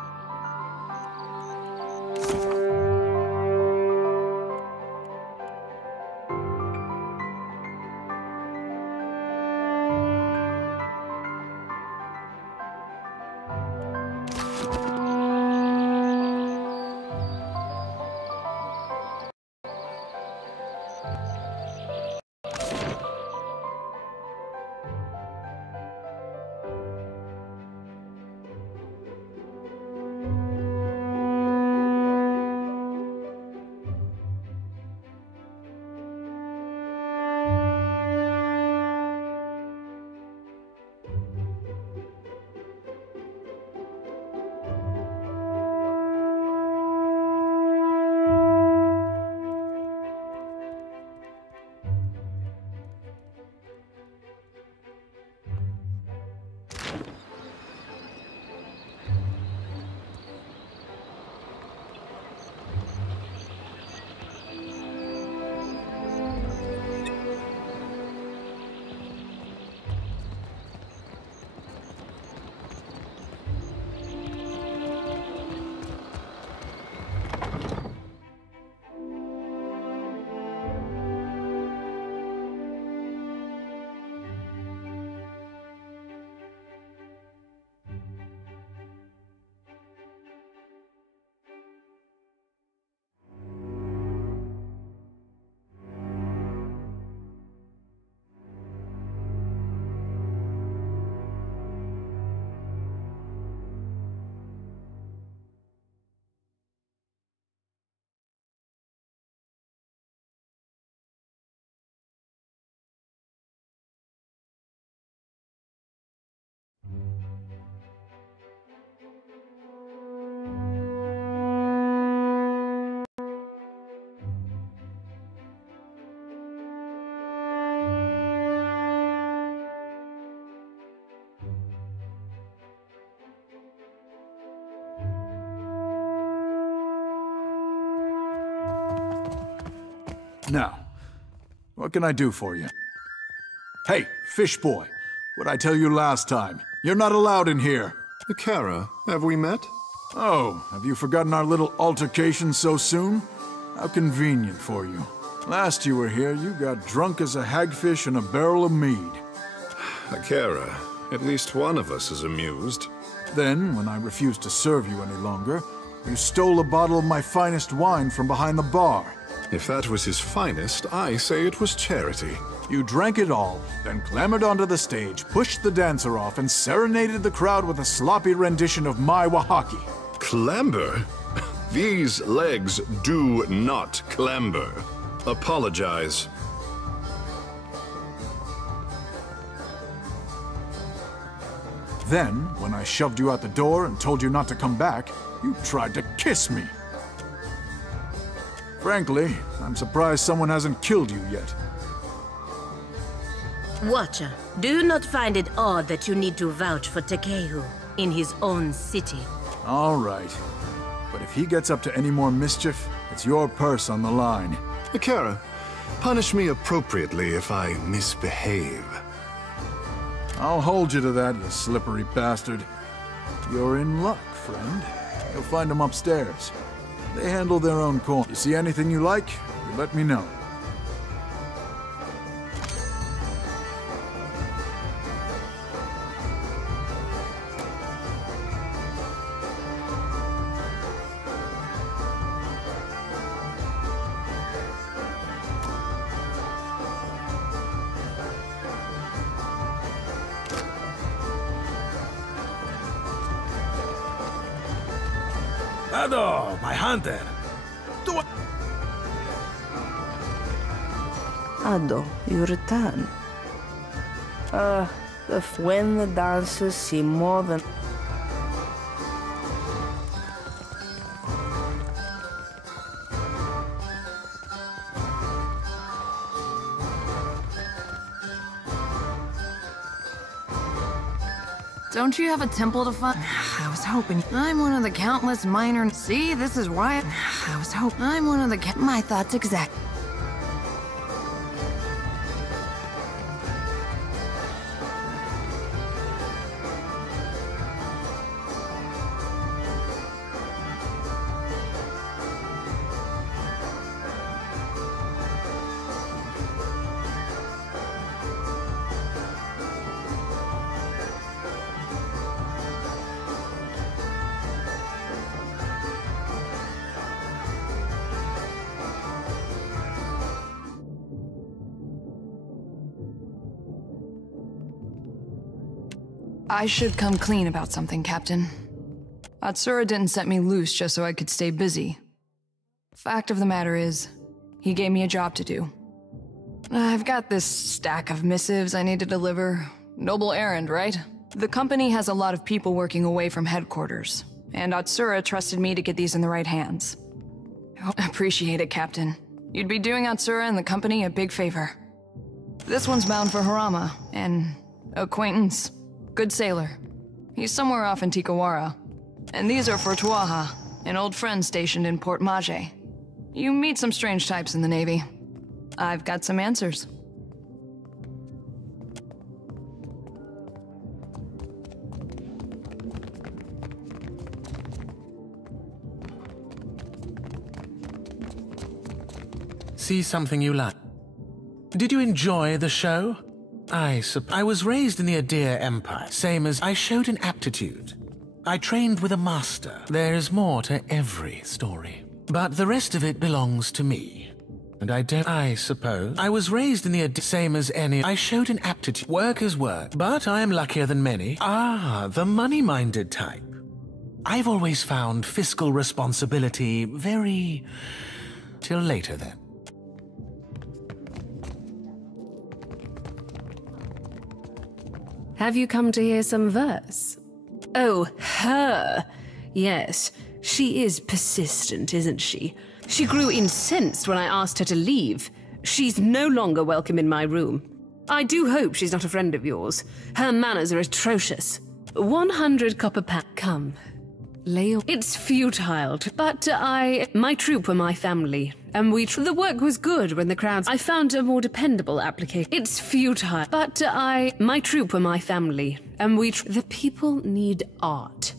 Now, what can I do for you? Hey, fish boy, what'd I tell you last time? You're not allowed in here. Neketaka, have we met? Oh, have you forgotten our little altercation so soon? How convenient for you. Last you were here, you got drunk as a hagfish in a barrel of mead. Neketaka, at least one of us is amused. Then, when I refused to serve you any longer, you stole a bottle of my finest wine from behind the bar. If that was his finest, I say it was charity. You drank it all, then clambered onto the stage, pushed the dancer off, and serenaded the crowd with a sloppy rendition of my Wahaki. Clamber? These legs do not clamber. Apologize. Then, when I shoved you out the door and told you not to come back, you tried to kiss me. Frankly, I'm surprised someone hasn't killed you yet. Watcher, do you not find it odd that you need to vouch for Takehu in his own city? All right. But if he gets up to any more mischief, it's your purse on the line. Neketaka, punish me appropriately if I misbehave. I'll hold you to that, you slippery bastard. You're in luck, friend. You'll find them upstairs. They handle their own coin. You see anything you like, you let me know. Ado, my hunter. Ado, you return. When the dancers see more than... Don't you have a temple to find? I was hoping. I'm one of the countless minor. See, this is why I was hoping. I'm one of the. My thoughts exact. I should come clean about something, Captain. Atsura didn't set me loose just so I could stay busy. Fact of the matter is, he gave me a job to do. I've got this stack of missives I need to deliver. Noble errand, right? The company has a lot of people working away from headquarters, and Atsura trusted me to get these in the right hands. Appreciate it, Captain. You'd be doing Atsura and the company a big favor. This one's bound for Harama, an acquaintance. Good sailor. He's somewhere off in Tikawara. And these are for Tuaha, an old friend stationed in Port Mage. You meet some strange types in the Navy. I've got some answers. See something you like. Did you enjoy the show? I was raised in the Adir Empire, same as I showed an aptitude. I trained with a master. There is more to every story. But the rest of it belongs to me. And I suppose. I was raised in the Adir, same as any. I showed an aptitude. Work is work, but I am luckier than many. Ah, the money-minded type. I've always found fiscal responsibility very... till later then. Have you come to hear some verse? Oh, her. Yes, she is persistent, isn't she? She grew incensed when I asked her to leave. She's no longer welcome in my room. I do hope she's not a friend of yours. Her manners are atrocious. 100 copper pack. Come. Lay your... It's futile, but my troop were my family, and the work was good when the crowds. I found a more dependable application. It's futile, but my troop were my family, and the people need art.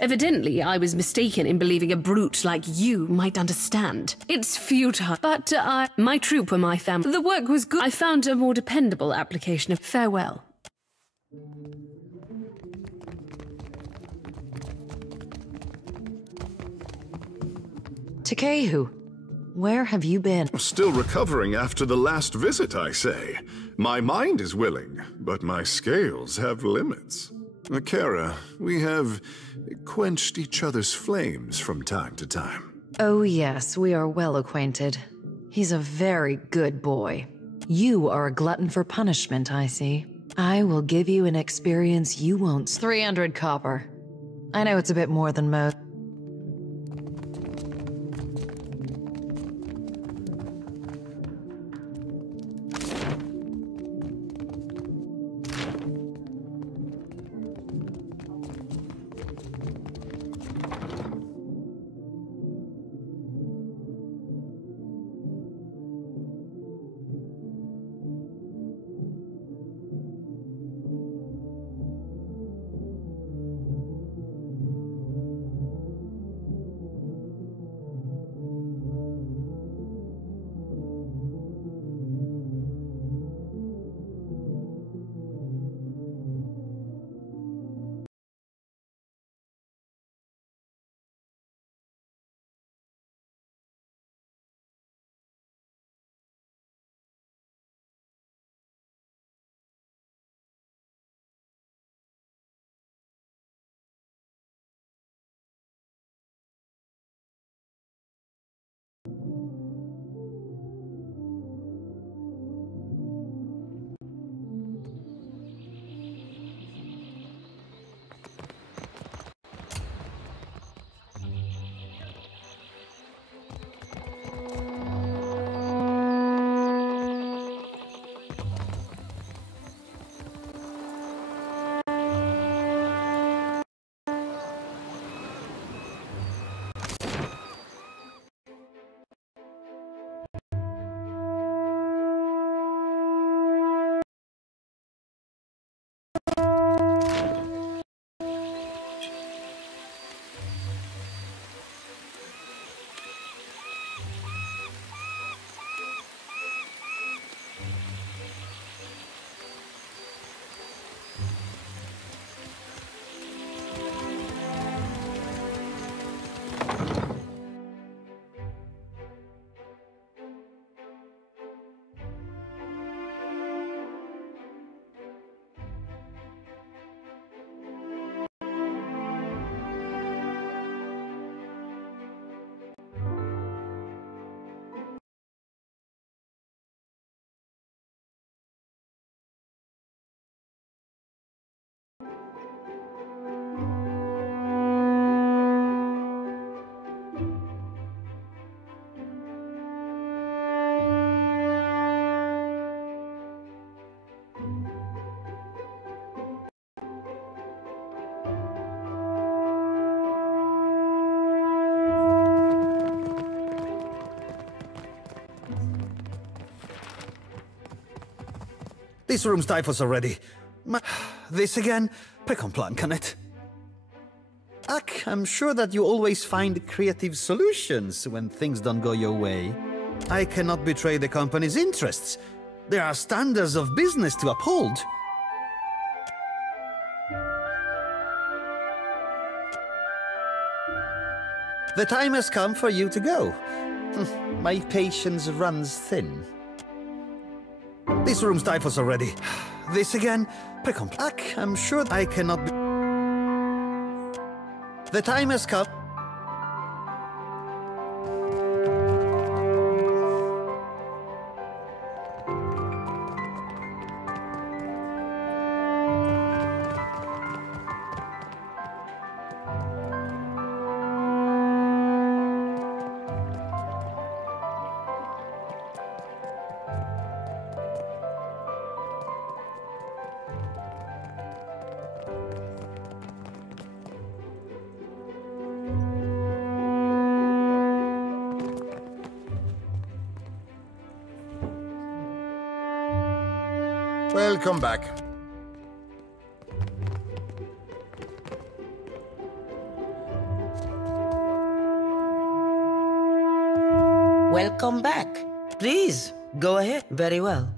Evidently, I was mistaken in believing a brute like you might understand. It's futile, but my troop were my family. The work was good. I found a more dependable application of farewell. Takehu, where have you been? Still recovering after the last visit, I say. My mind is willing, but my scales have limits. Akira, we have quenched each other's flames from time to time. Oh yes, we are well acquainted. He's a very good boy. You are a glutton for punishment, I see. I will give you an experience you won't. 300 copper. I know it's a bit more than most. This room stifles already. This again? Pre-complan, can it? Ak, I'm sure that you always find creative solutions when things don't go your way. I cannot betray the company's interests. There are standards of business to uphold. The time has come for you to go. My patience runs thin. This room stifles already. This again? Pre-complan. I'm sure I cannot be... The time has come. Welcome back. Welcome back. Please, go ahead. Very well.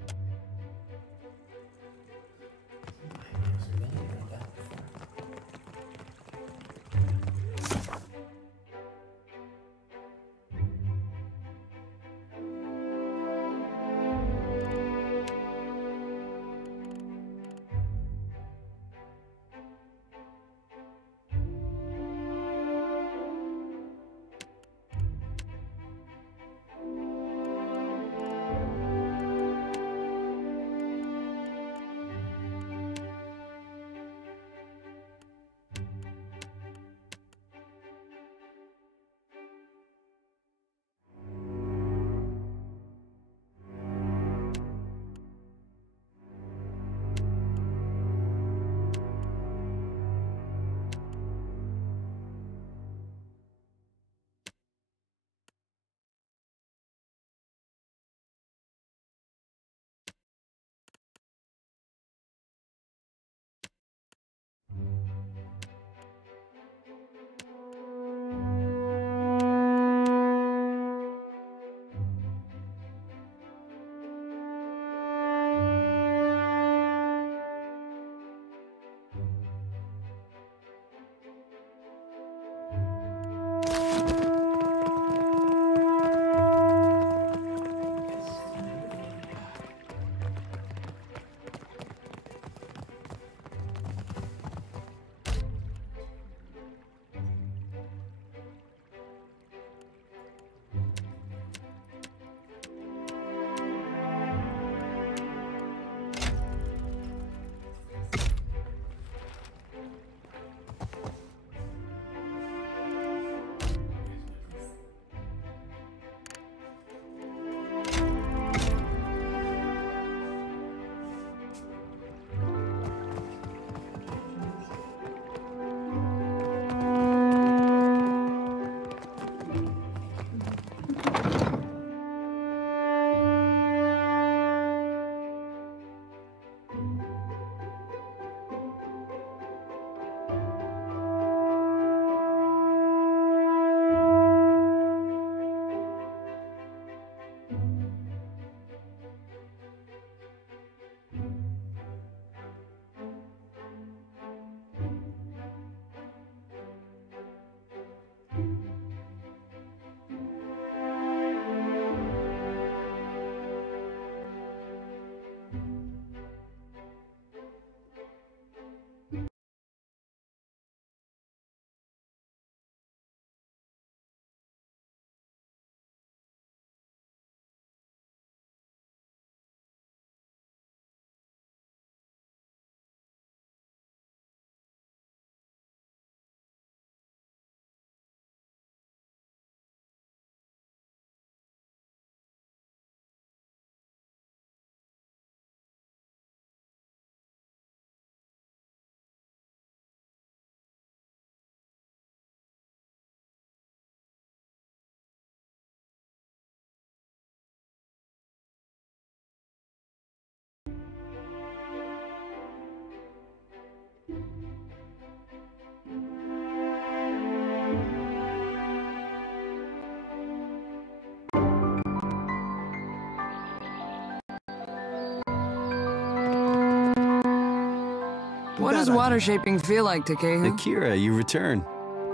What does water shaping feel like, Takehu? Akira, you return.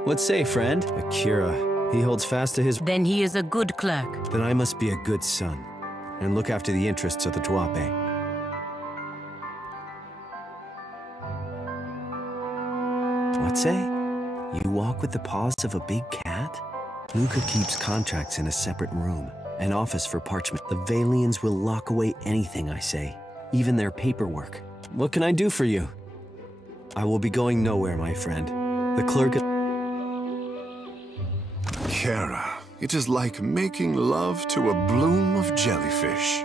What say, friend? Akira, he holds fast to his... Then he is a good clerk. Then I must be a good son, and look after the interests of the Dwape. What say? You walk with the paws of a big cat? Luca keeps contracts in a separate room, an office for parchment. The Valians will lock away anything I say, even their paperwork. What can I do for you? I will be going nowhere, my friend. The clerk... Kara, it is like making love to a bloom of jellyfish.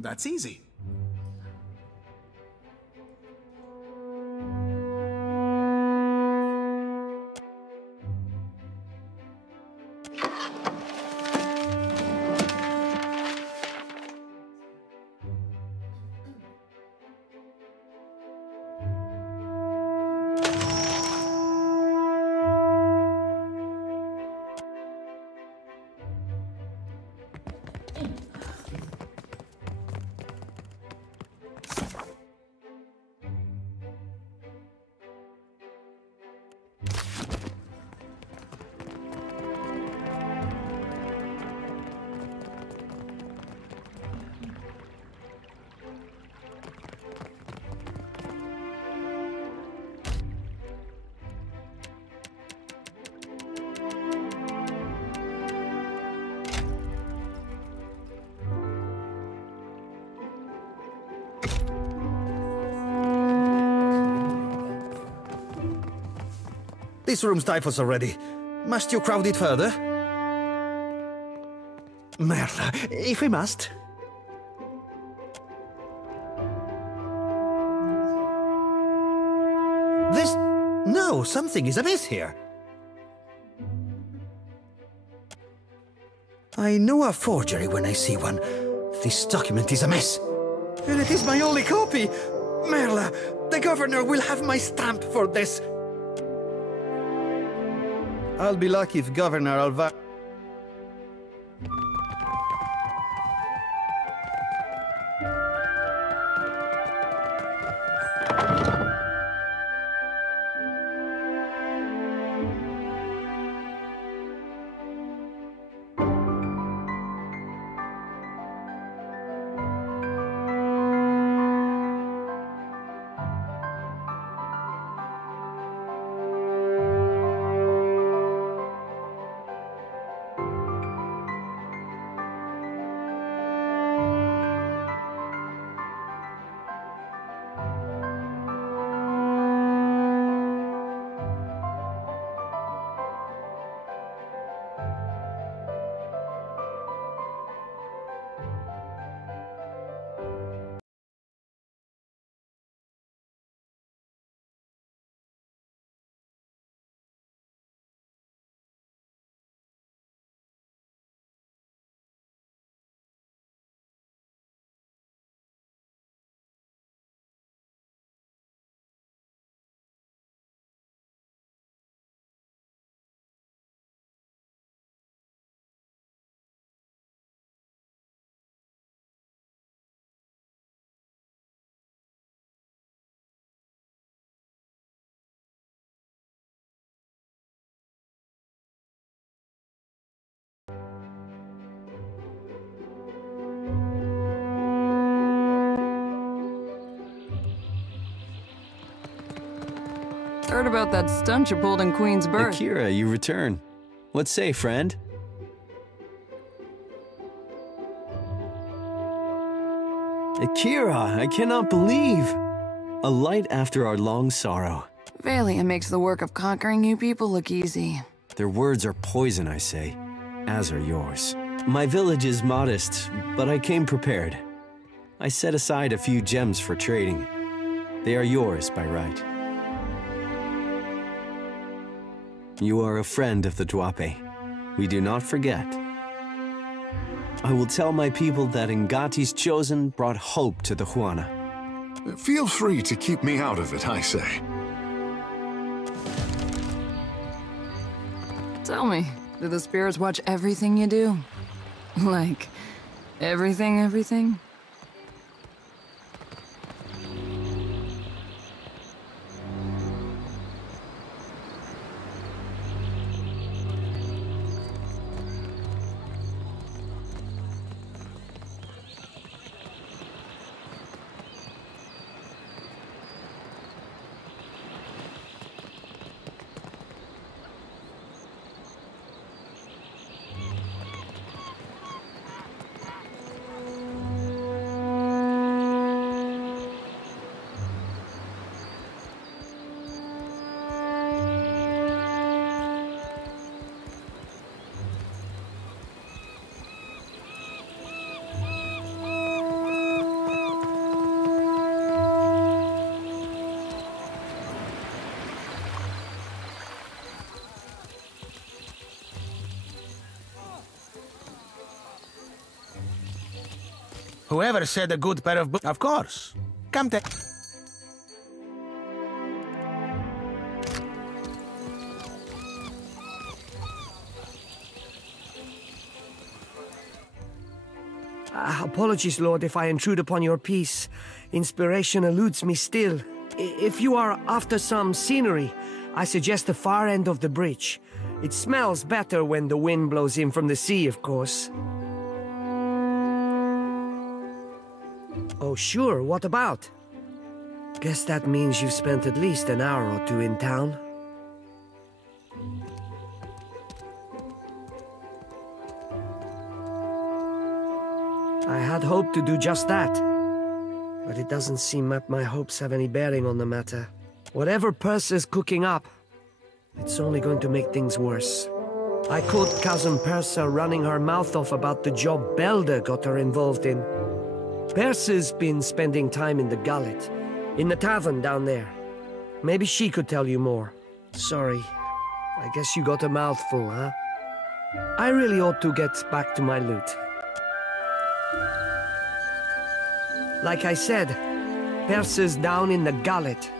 That's easy. This room stifles already. Must you crowd it further? Merla, if we must. This... No, something is amiss here. I know a forgery when I see one. This document is amiss. And it is my only copy! Merla, the governor will have my stamp for this. I'll be lucky if Governor Alvar... Heard about that stunt you pulled in Queen's Birth. Akira, you return. What say, friend? Akira, I cannot believe. A light after our long sorrow. Valia makes the work of conquering you people look easy. Their words are poison, I say, as are yours. My village is modest, but I came prepared. I set aside a few gems for trading. They are yours by right. You are a friend of the Dwape. We do not forget. I will tell my people that Ngati's chosen brought hope to the Huana. Feel free to keep me out of it, I say. Tell me, do the spirits watch everything you do? Like, everything? Whoever said a good pair of boots? Of course. Come take... Apologies, Lord, if I intrude upon your peace. Inspiration eludes me still. If you are after some scenery, I suggest the far end of the bridge. It smells better when the wind blows in from the sea, of course. Oh, sure, what about? Guess that means you've spent at least an hour or two in town. I had hoped to do just that, but it doesn't seem that my hopes have any bearing on the matter. Whatever Persa's cooking up, it's only going to make things worse. I caught Cousin Persa running her mouth off about the job Belder got her involved in. Persa's been spending time in the gullet, in the tavern down there. Maybe she could tell you more. Sorry, I guess you got a mouthful, huh? I really ought to get back to my loot. Like I said, Persa's down in the gullet.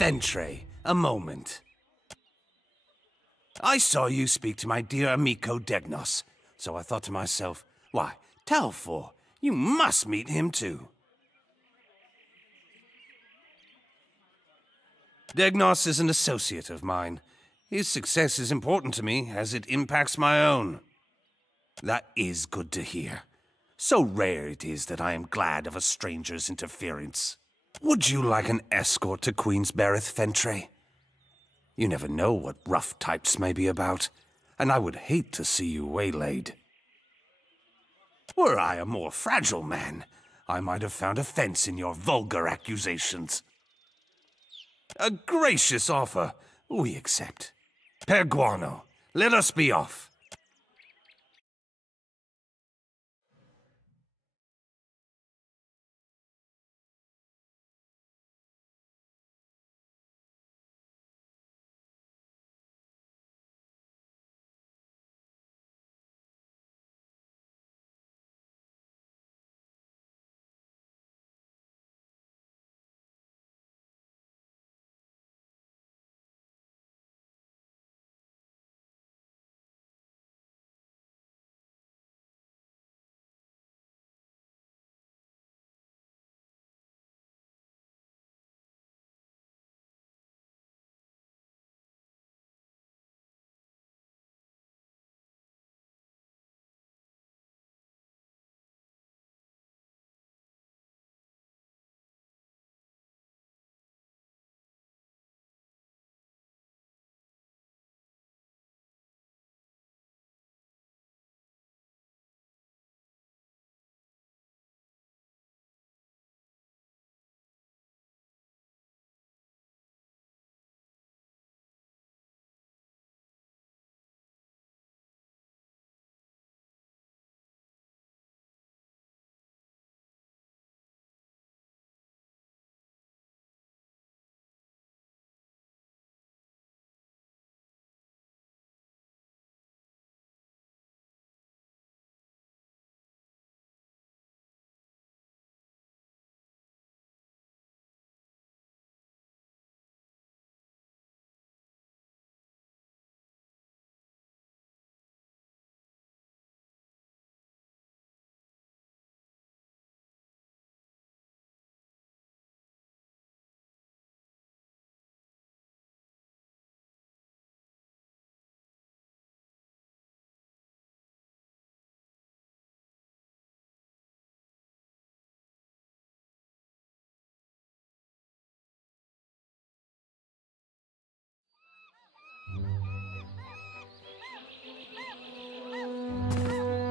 Fentre, a moment. I saw you speak to my dear amico Degnos, so I thought to myself, why, Telfor, you must meet him too. Degnos is an associate of mine. His success is important to me, as it impacts my own. That is good to hear. So rare it is that I am glad of a stranger's interference. Would you like an escort to Queensbereth, Fentre? You never know what rough types may be about, and I would hate to see you waylaid. Were I a more fragile man, I might have found offense in your vulgar accusations. A gracious offer, we accept. Per Guano, let us be off.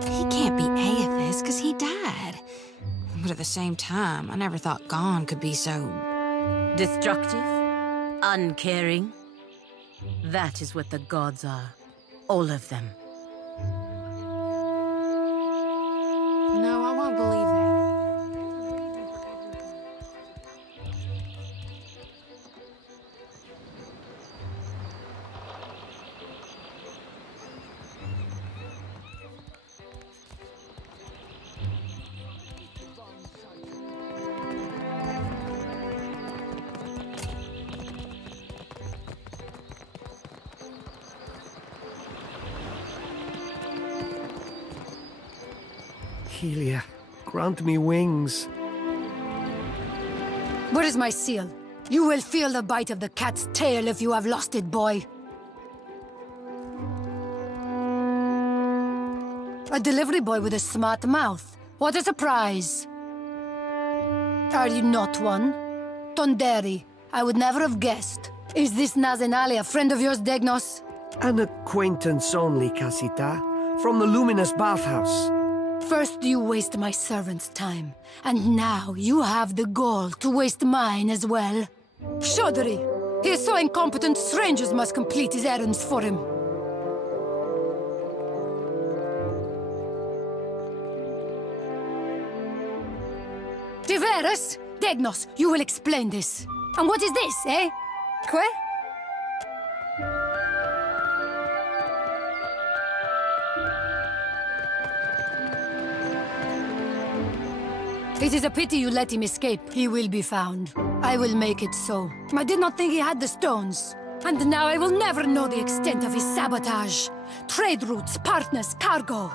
He can't be Aethys, because he died. But at the same time, I never thought Gon could be so... destructive? Uncaring? That is what the gods are. All of them. No, I won't believe that. Helia, grant me wings. Where is my seal? You will feel the bite of the cat's tail if you have lost it, boy. A delivery boy with a smart mouth. What a surprise. Are you not one? Tonderi, I would never have guessed. Is this Nazenali a friend of yours, Degnos? An acquaintance only, Casita. From the Luminous Bathhouse. First you waste my servant's time, and now you have the gall to waste mine as well. Chaudhry! He is so incompetent, strangers must complete his errands for him. Tiveras! Degnos, you will explain this. And what is this, eh? Que? It is a pity you let him escape. He will be found. I will make it so. I did not think he had the stones. And now I will never know the extent of his sabotage. Trade routes, partners, cargo.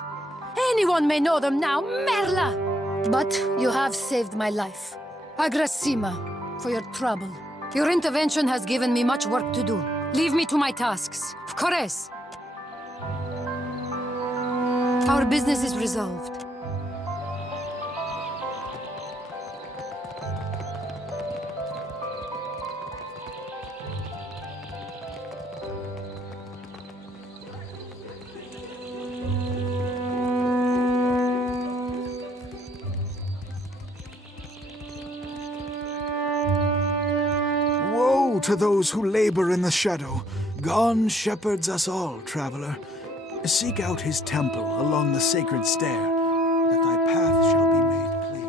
Anyone may know them now, Merla! But you have saved my life. Agrasima, for your trouble. Your intervention has given me much work to do. Leave me to my tasks. Kores! Our business is resolved. To those who labor in the shadow, Gon shepherds us all, traveler. Seek out his temple along the sacred stair, that thy path shall be made clear.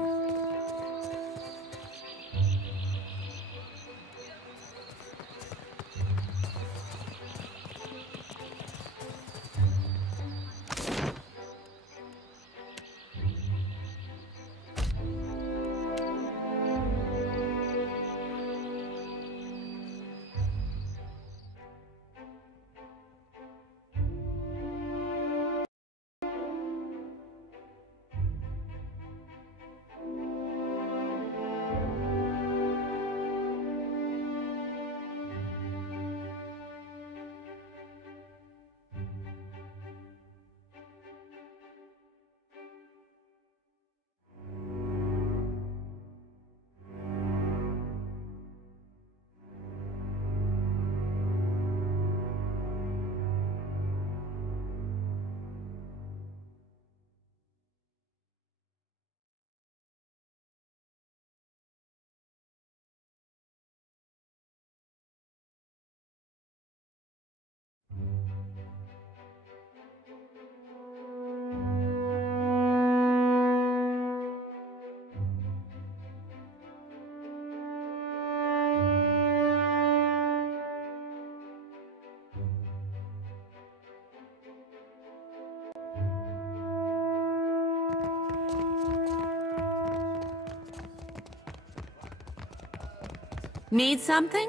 Need something?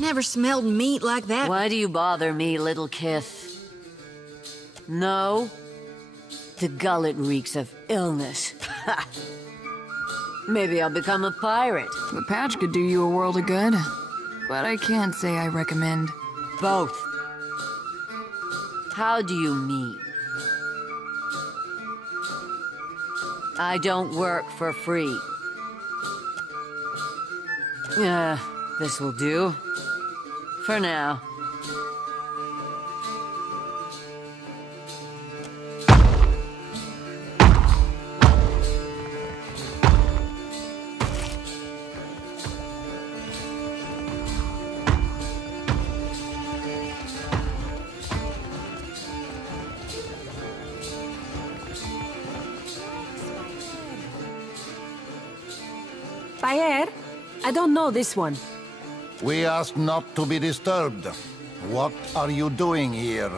Never smelled meat like that. Why do you bother me, little kith? No? The gullet reeks of illness. Maybe I'll become a pirate. The patch could do you a world of good, but I can't say I recommend. Both. How do you mean? I don't work for free. This will do. For now. Bayer, I don't know this one. We asked not to be disturbed. What are you doing here?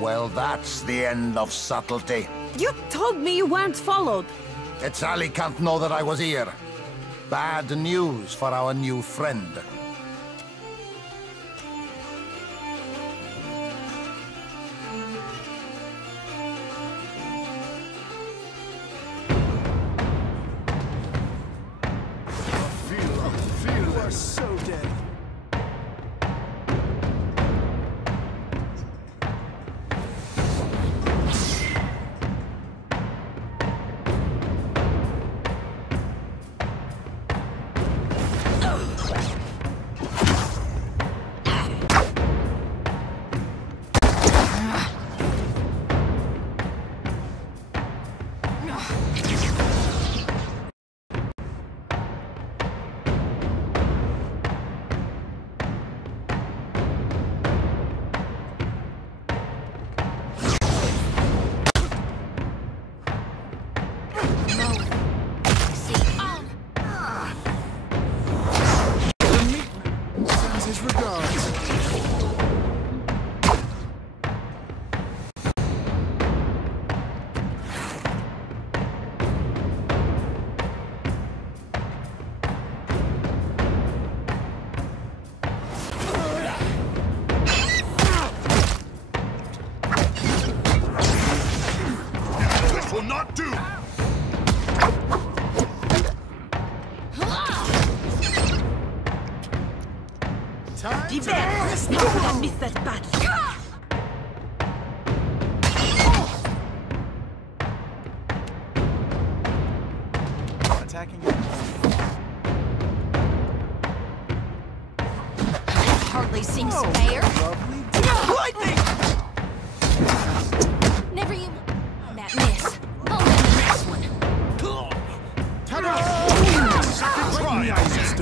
Well, that's the end of subtlety. You told me you weren't followed. Etzali can't know that I was here. Bad news for our new friend. You are so dead. I missed that battle. Attacking Hardly seems fair. Lightning! Never you. That miss. Oh, that one.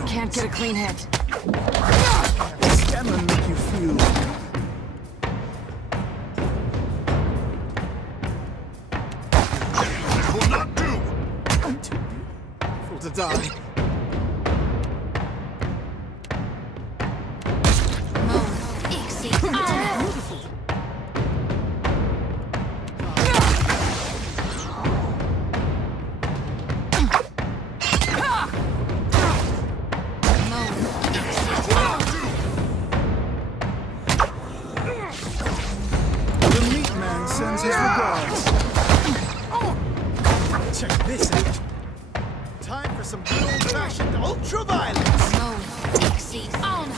Can't get a clean hit. Stamina make you feel. This will not do! I'm too beautiful to die. Sends his regards. Check this out. Time for some good old-fashioned ultra-violence. No, Dixie. Oh no.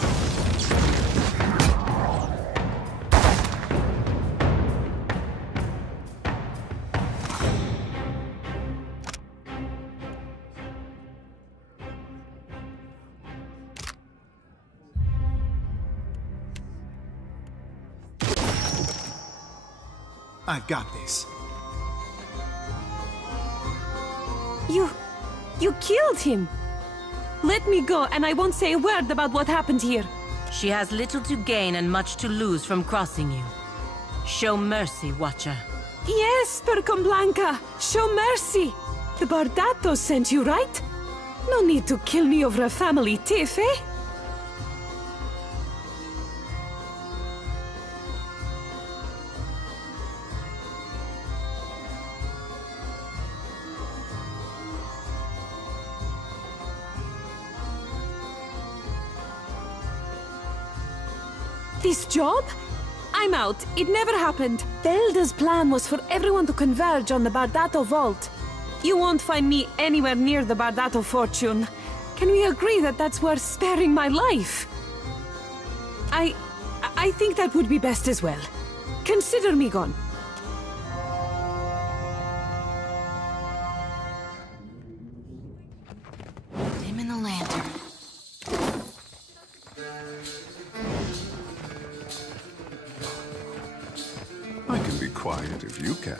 I've got this. You killed him! Let me go, and I won't say a word about what happened here. She has little to gain and much to lose from crossing you. Show mercy, Watcher. Yes, Percomblanca! Show mercy! The Bardatos sent you, right? No need to kill me over a family tiff, eh? This job? I'm out. It never happened. Velda's plan was for everyone to converge on the Bardato vault. You won't find me anywhere near the Bardato fortune. Can we agree that that's worth sparing my life? I think that would be best as well. Consider me gone. Dim in the lantern. I can be quiet if you can.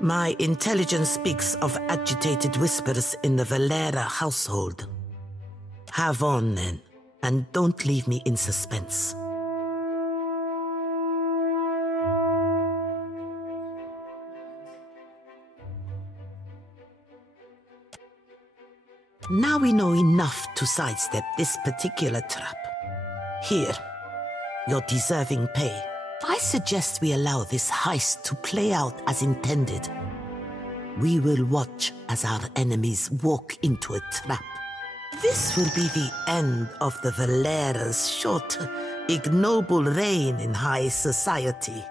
My intelligence speaks of agitated whispers in the Valera household. Have on, then, and don't leave me in suspense. Now we know enough to sidestep this particular trap. Here, your deserving pay. I suggest we allow this heist to play out as intended. We will watch as our enemies walk into a trap. This will be the end of the Valera's short, ignoble reign in high society.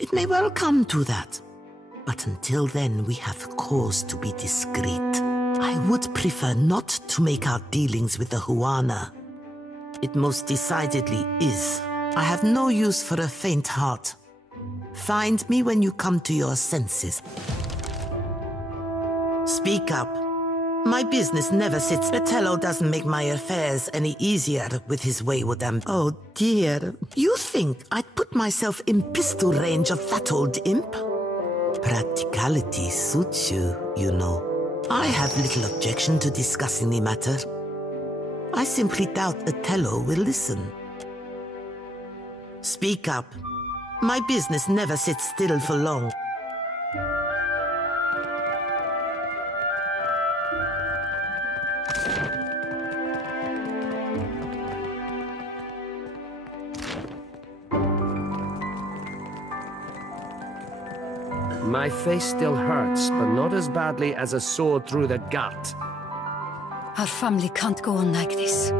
It may well come to that. But until then, we have cause to be discreet. I would prefer not to make our dealings with the Huana. It most decidedly is. I have no use for a faint heart. Find me when you come to your senses. Speak up. My business never sits. Fratello doesn't make my affairs any easier with his wayward Oh dear. You think I'd put myself in pistol range of that old imp? Practicality suits you, you know. I have little objection to discussing the matter. I simply doubt Otello will listen. Speak up. My business never sits still for long. My face still hurts, but not as badly as a sword through the gut. Our family can't go on like this.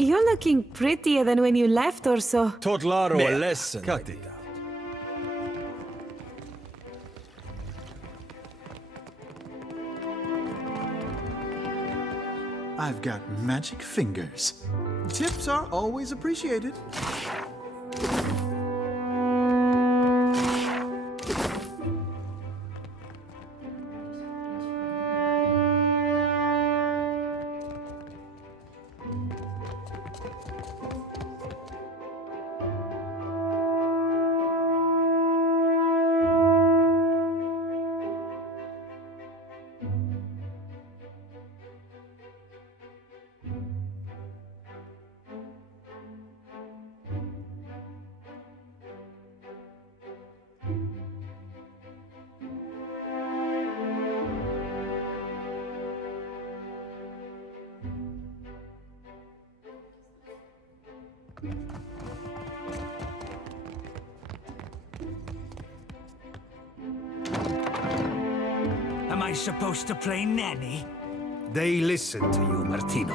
You're looking prettier than when you left, Orso. Taught Laro a lesson. Cut it out. I've got magic fingers. Tips are always appreciated. I supposed to play nanny? They listen to you, Martino.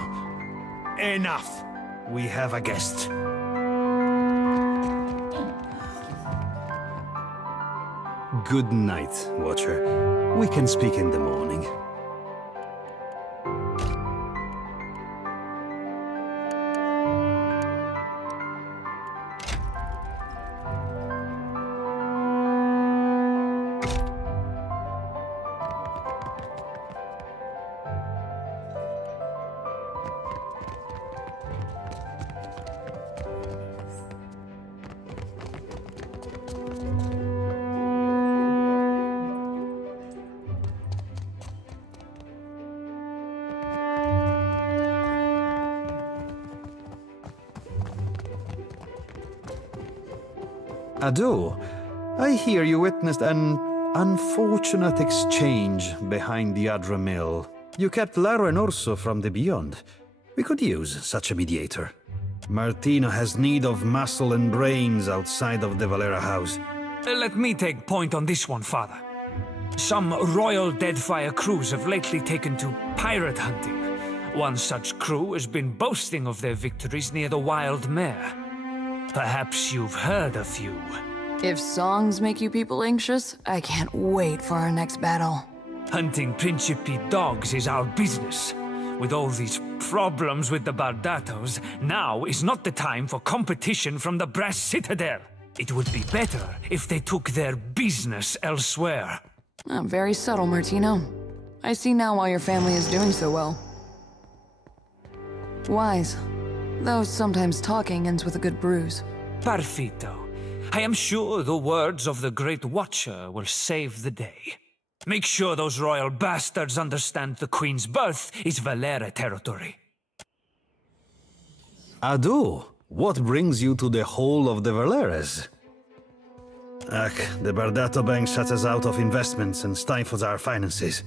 Enough! We have a guest. Good night, Watcher. We can speak in the morning. Ado, I hear you witnessed an unfortunate exchange behind the Adra Mill. You kept Laro and Orso from the Beyond. We could use such a mediator. Martino has need of muscle and brains outside of the Valera house. Let me take point on this one, Father. Some Royal Deadfire crews have lately taken to pirate hunting. One such crew has been boasting of their victories near the Wild Mare. Perhaps you've heard a few. If songs make you people anxious, I can't wait for our next battle. Hunting Principe dogs is our business. With all these problems with the Bardatos, now is not the time for competition from the Brass Citadel. It would be better if they took their business elsewhere. Very subtle, Martino. I see now why your family is doing so well. Wise. Though sometimes talking ends with a good bruise. Perfito. I am sure the words of the Great Watcher will save the day. Make sure those royal bastards understand the Queen's birth is Valera territory. Ado, what brings you to the whole of the Valeras? The Bardato Bank shuts us out of investments and stifles our finances.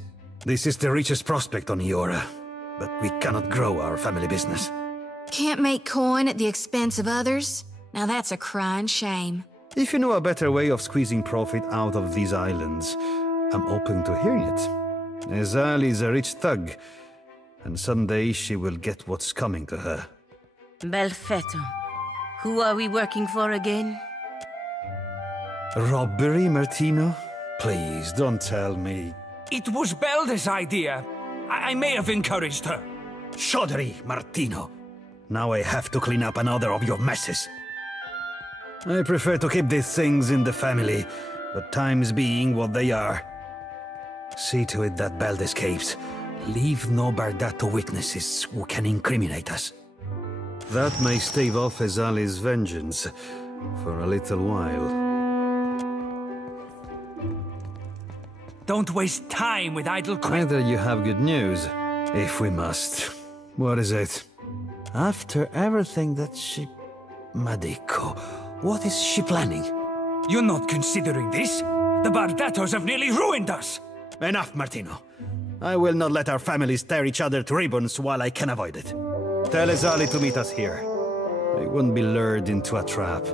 This is the richest prospect on Iora, but we cannot grow our family business. Can't make coin at the expense of others? Now that's a crying shame. If you know a better way of squeezing profit out of these islands, I'm open to hearing it. Ezali is a rich thug, and someday she will get what's coming to her. Belfetto, who are we working for again? Robbery, Martino? Please, don't tell me. It was Belda's idea. I may have encouraged her. Chaudhry, Martino. Now I have to clean up another of your messes. I prefer to keep these things in the family, but times being what they are. See to it that Beld escapes. Leave no Bardato witnesses who can incriminate us. That may stave off Ezali's vengeance for a little while. Don't waste time with idle questions. Either you have good news, if we must. What is it? After everything that she... Madiko, what is she planning? You're not considering this? The Bardatos have nearly ruined us! Enough, Martino. I will not let our families tear each other to ribbons while I can avoid it. Tell Ezali to meet us here. I won't be lured into a trap.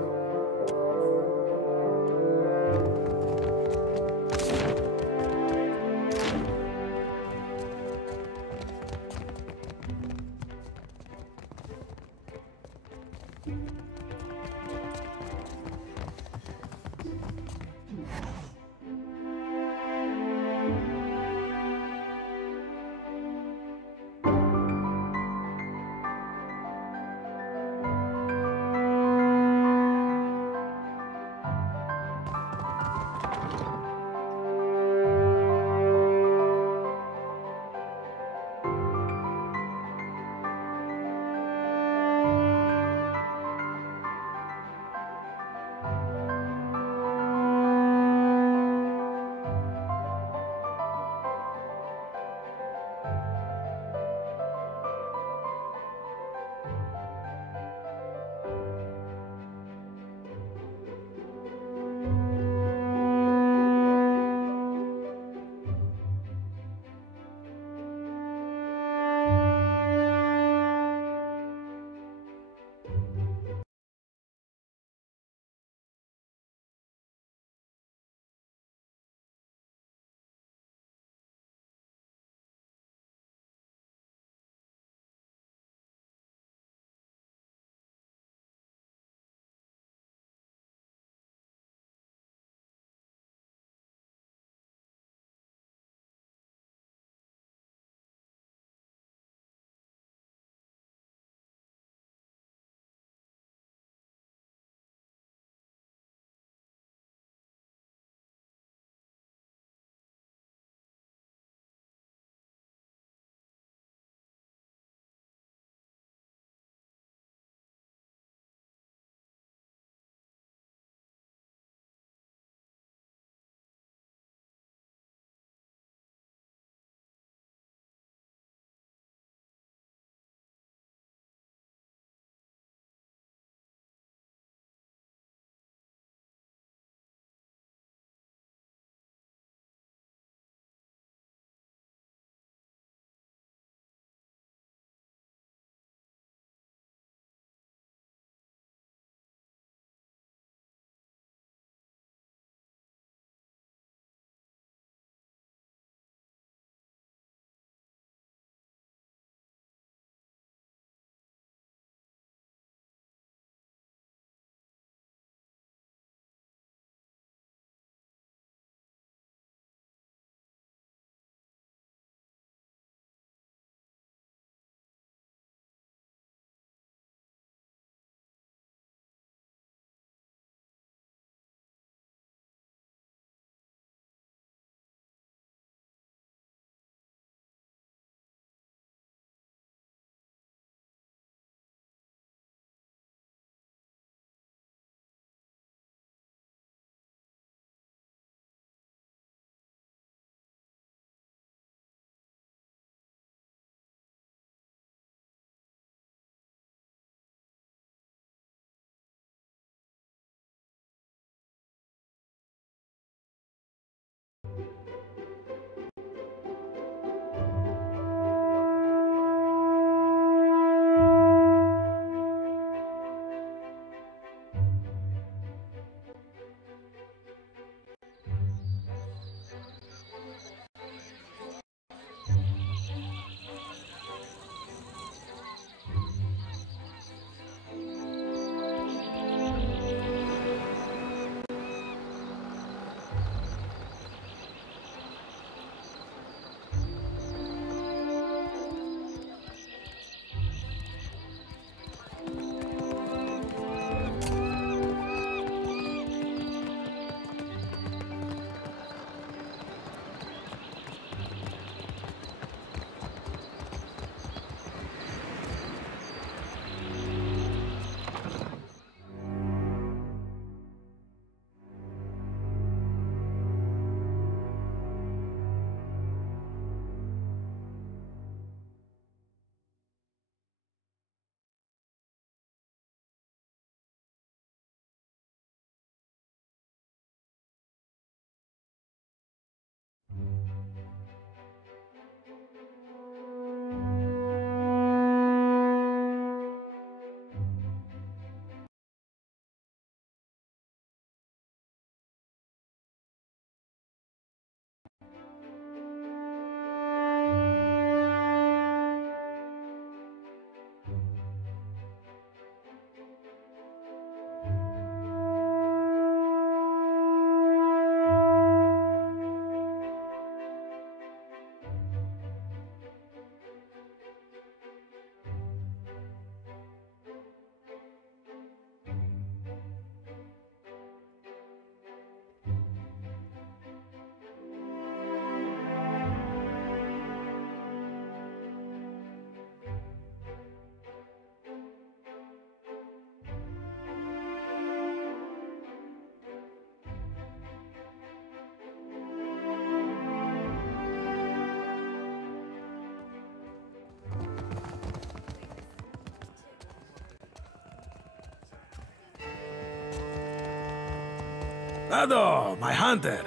Ado, my hunter.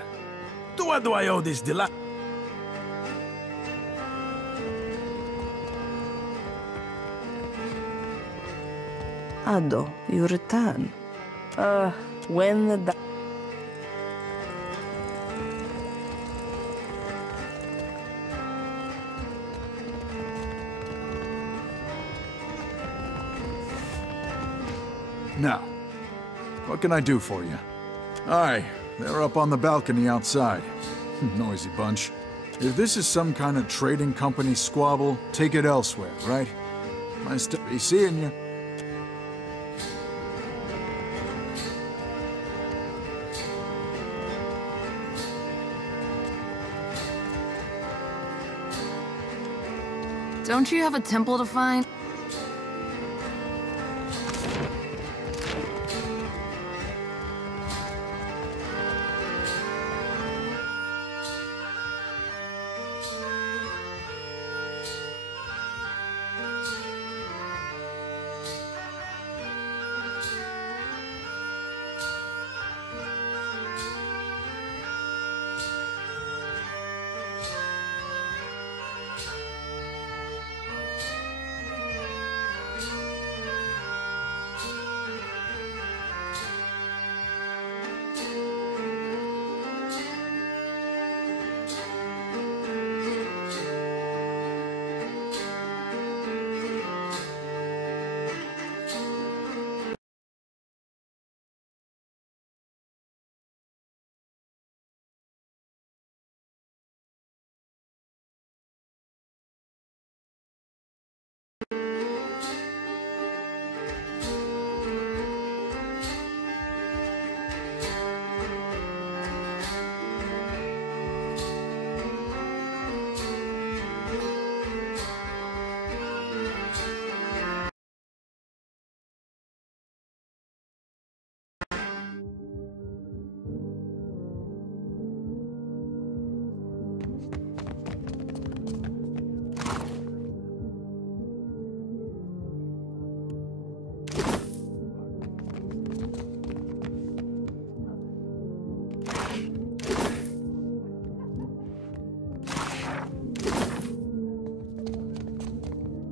To what do I owe this delight? Ado, you return. When the... Now, what can I do for you? Aye, they're up on the balcony outside. Noisy bunch. If this is some kind of trading company squabble, take it elsewhere, right? Nice to be seeing you. Don't you have a temple to find?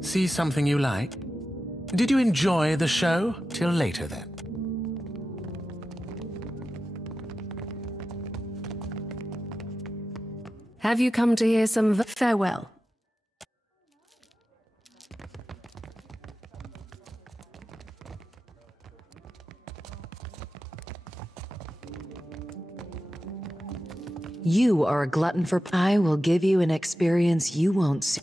See something you like? Did you enjoy the show? Till later, then. Have you come to hear some farewell? You are a glutton for... I will give you an experience you won't see.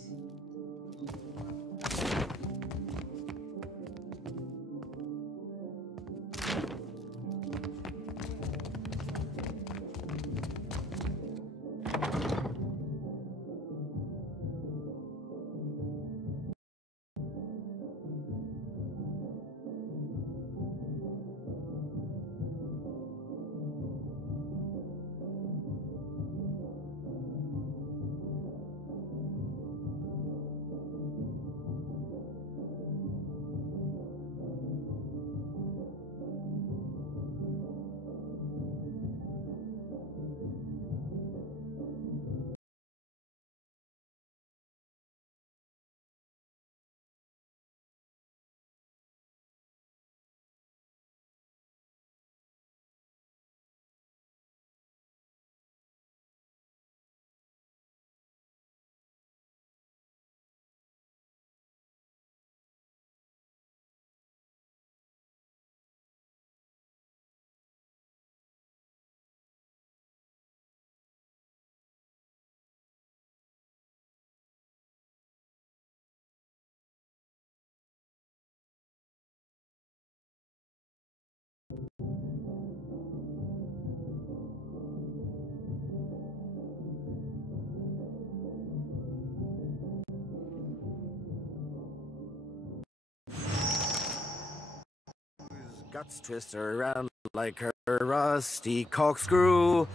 Guts twist her around like a rusty corkscrew.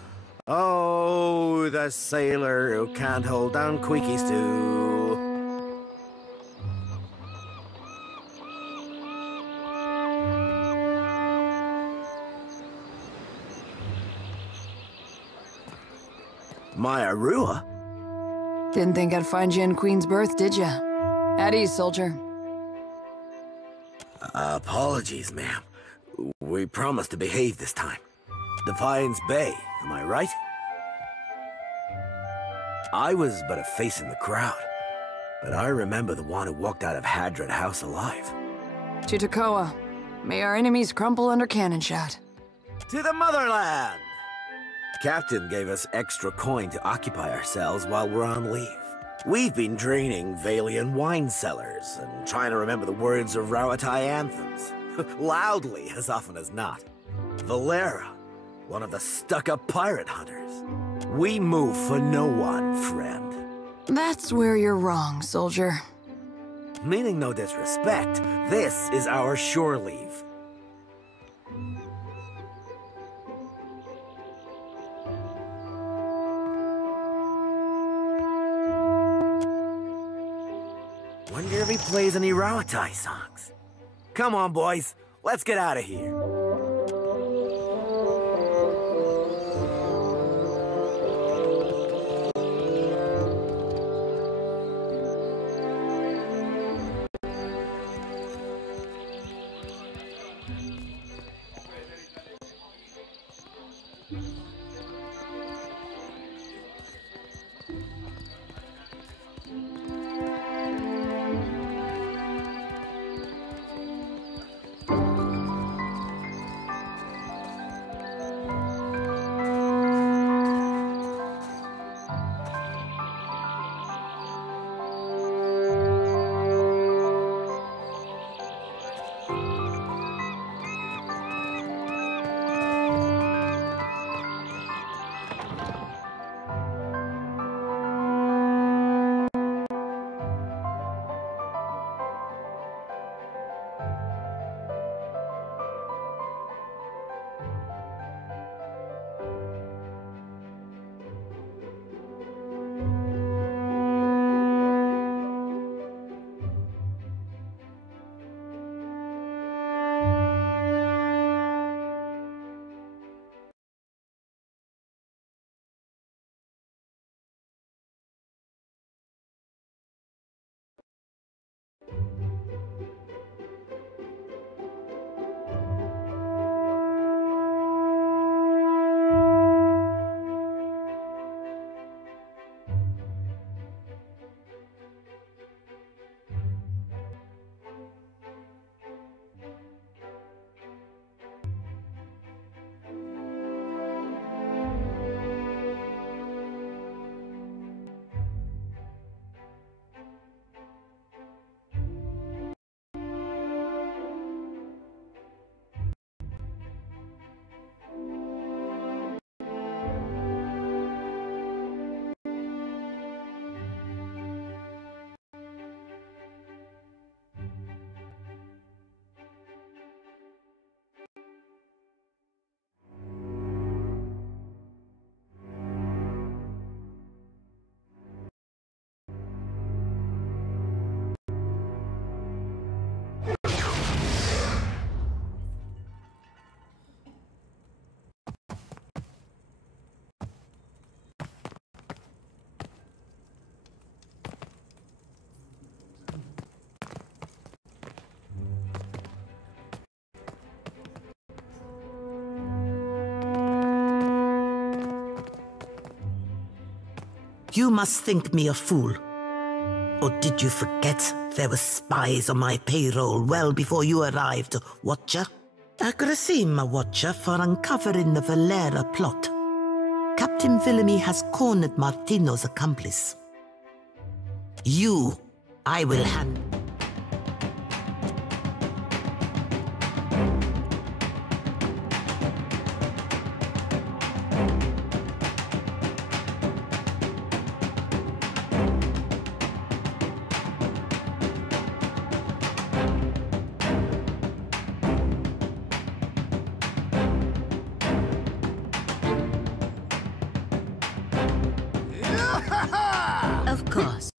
Oh, the sailor who can't hold down quickies too. My Arua? Didn't think I'd find you in Queen's Birth, did ya? At ease, soldier. Apologies, ma'am. We promised to behave this time. Defiance Bay, am I right? I was but a face in the crowd, but I remember the one who walked out of Hadred House alive. To Tekoa. May our enemies crumple under cannon shot. To the motherland! Captain gave us extra coin to occupy ourselves while we're on leave. We've been draining Valian wine cellars and trying to remember the words of Rauatai anthems. Loudly, as often as not. Valera, one of the stuck-up pirate hunters. We move for no one, friend. That's where you're wrong, soldier. Meaning no disrespect, this is our shore leave. Wonder if he plays any Rauatai songs. Come on, boys. Let's get out of here. You must think me a fool. Or did you forget there were spies on my payroll well before you arrived, Watcher? Agrasima, Watcher, for uncovering the Valera plot. Captain Villamy has cornered Martino's accomplice. You, I will hand... Of course.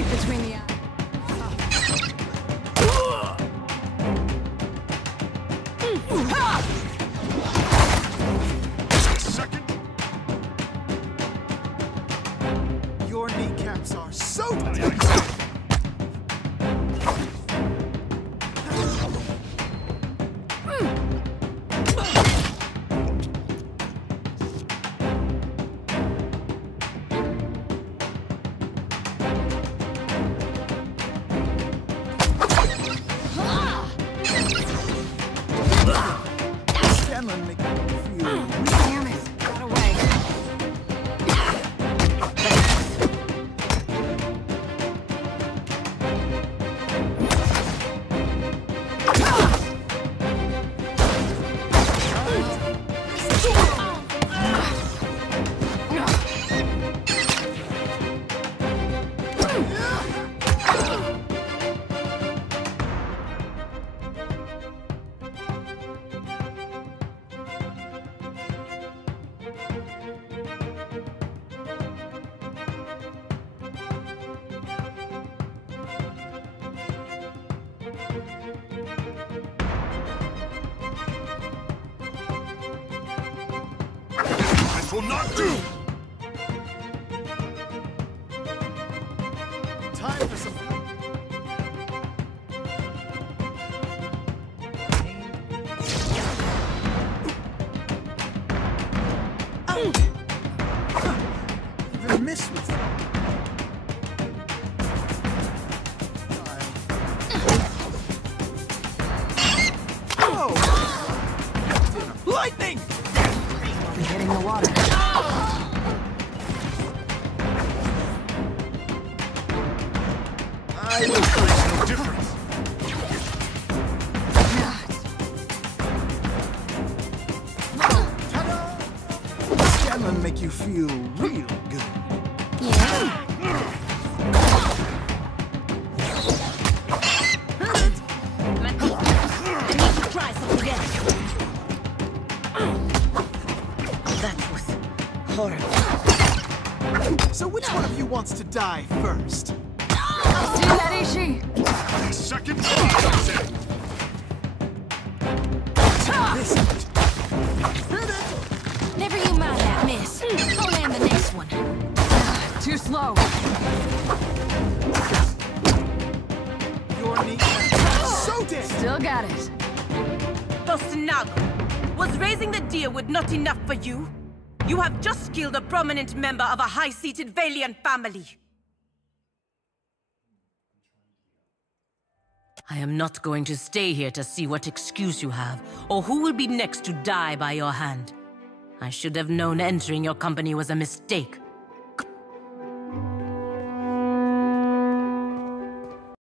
Right between the eyes. Your kneecaps are so tight. Damn it. Got away. This will not do! Time for some... Even miss with... Oh! Lightning! Hitting the water. I will face no difference. Scanlan make you feel real good. So which one of you wants to die first? See that, Ishi? Second try, I say. This Never you mind that, miss. I'll land the next one. Too slow. Your knees so dead. Still got it. Tostinago, was raising the deer wood not enough for you? You have just killed a prominent member of a high-seated Valiant family. I am not going to stay here to see what excuse you have, or who will be next to die by your hand. I should have known entering your company was a mistake.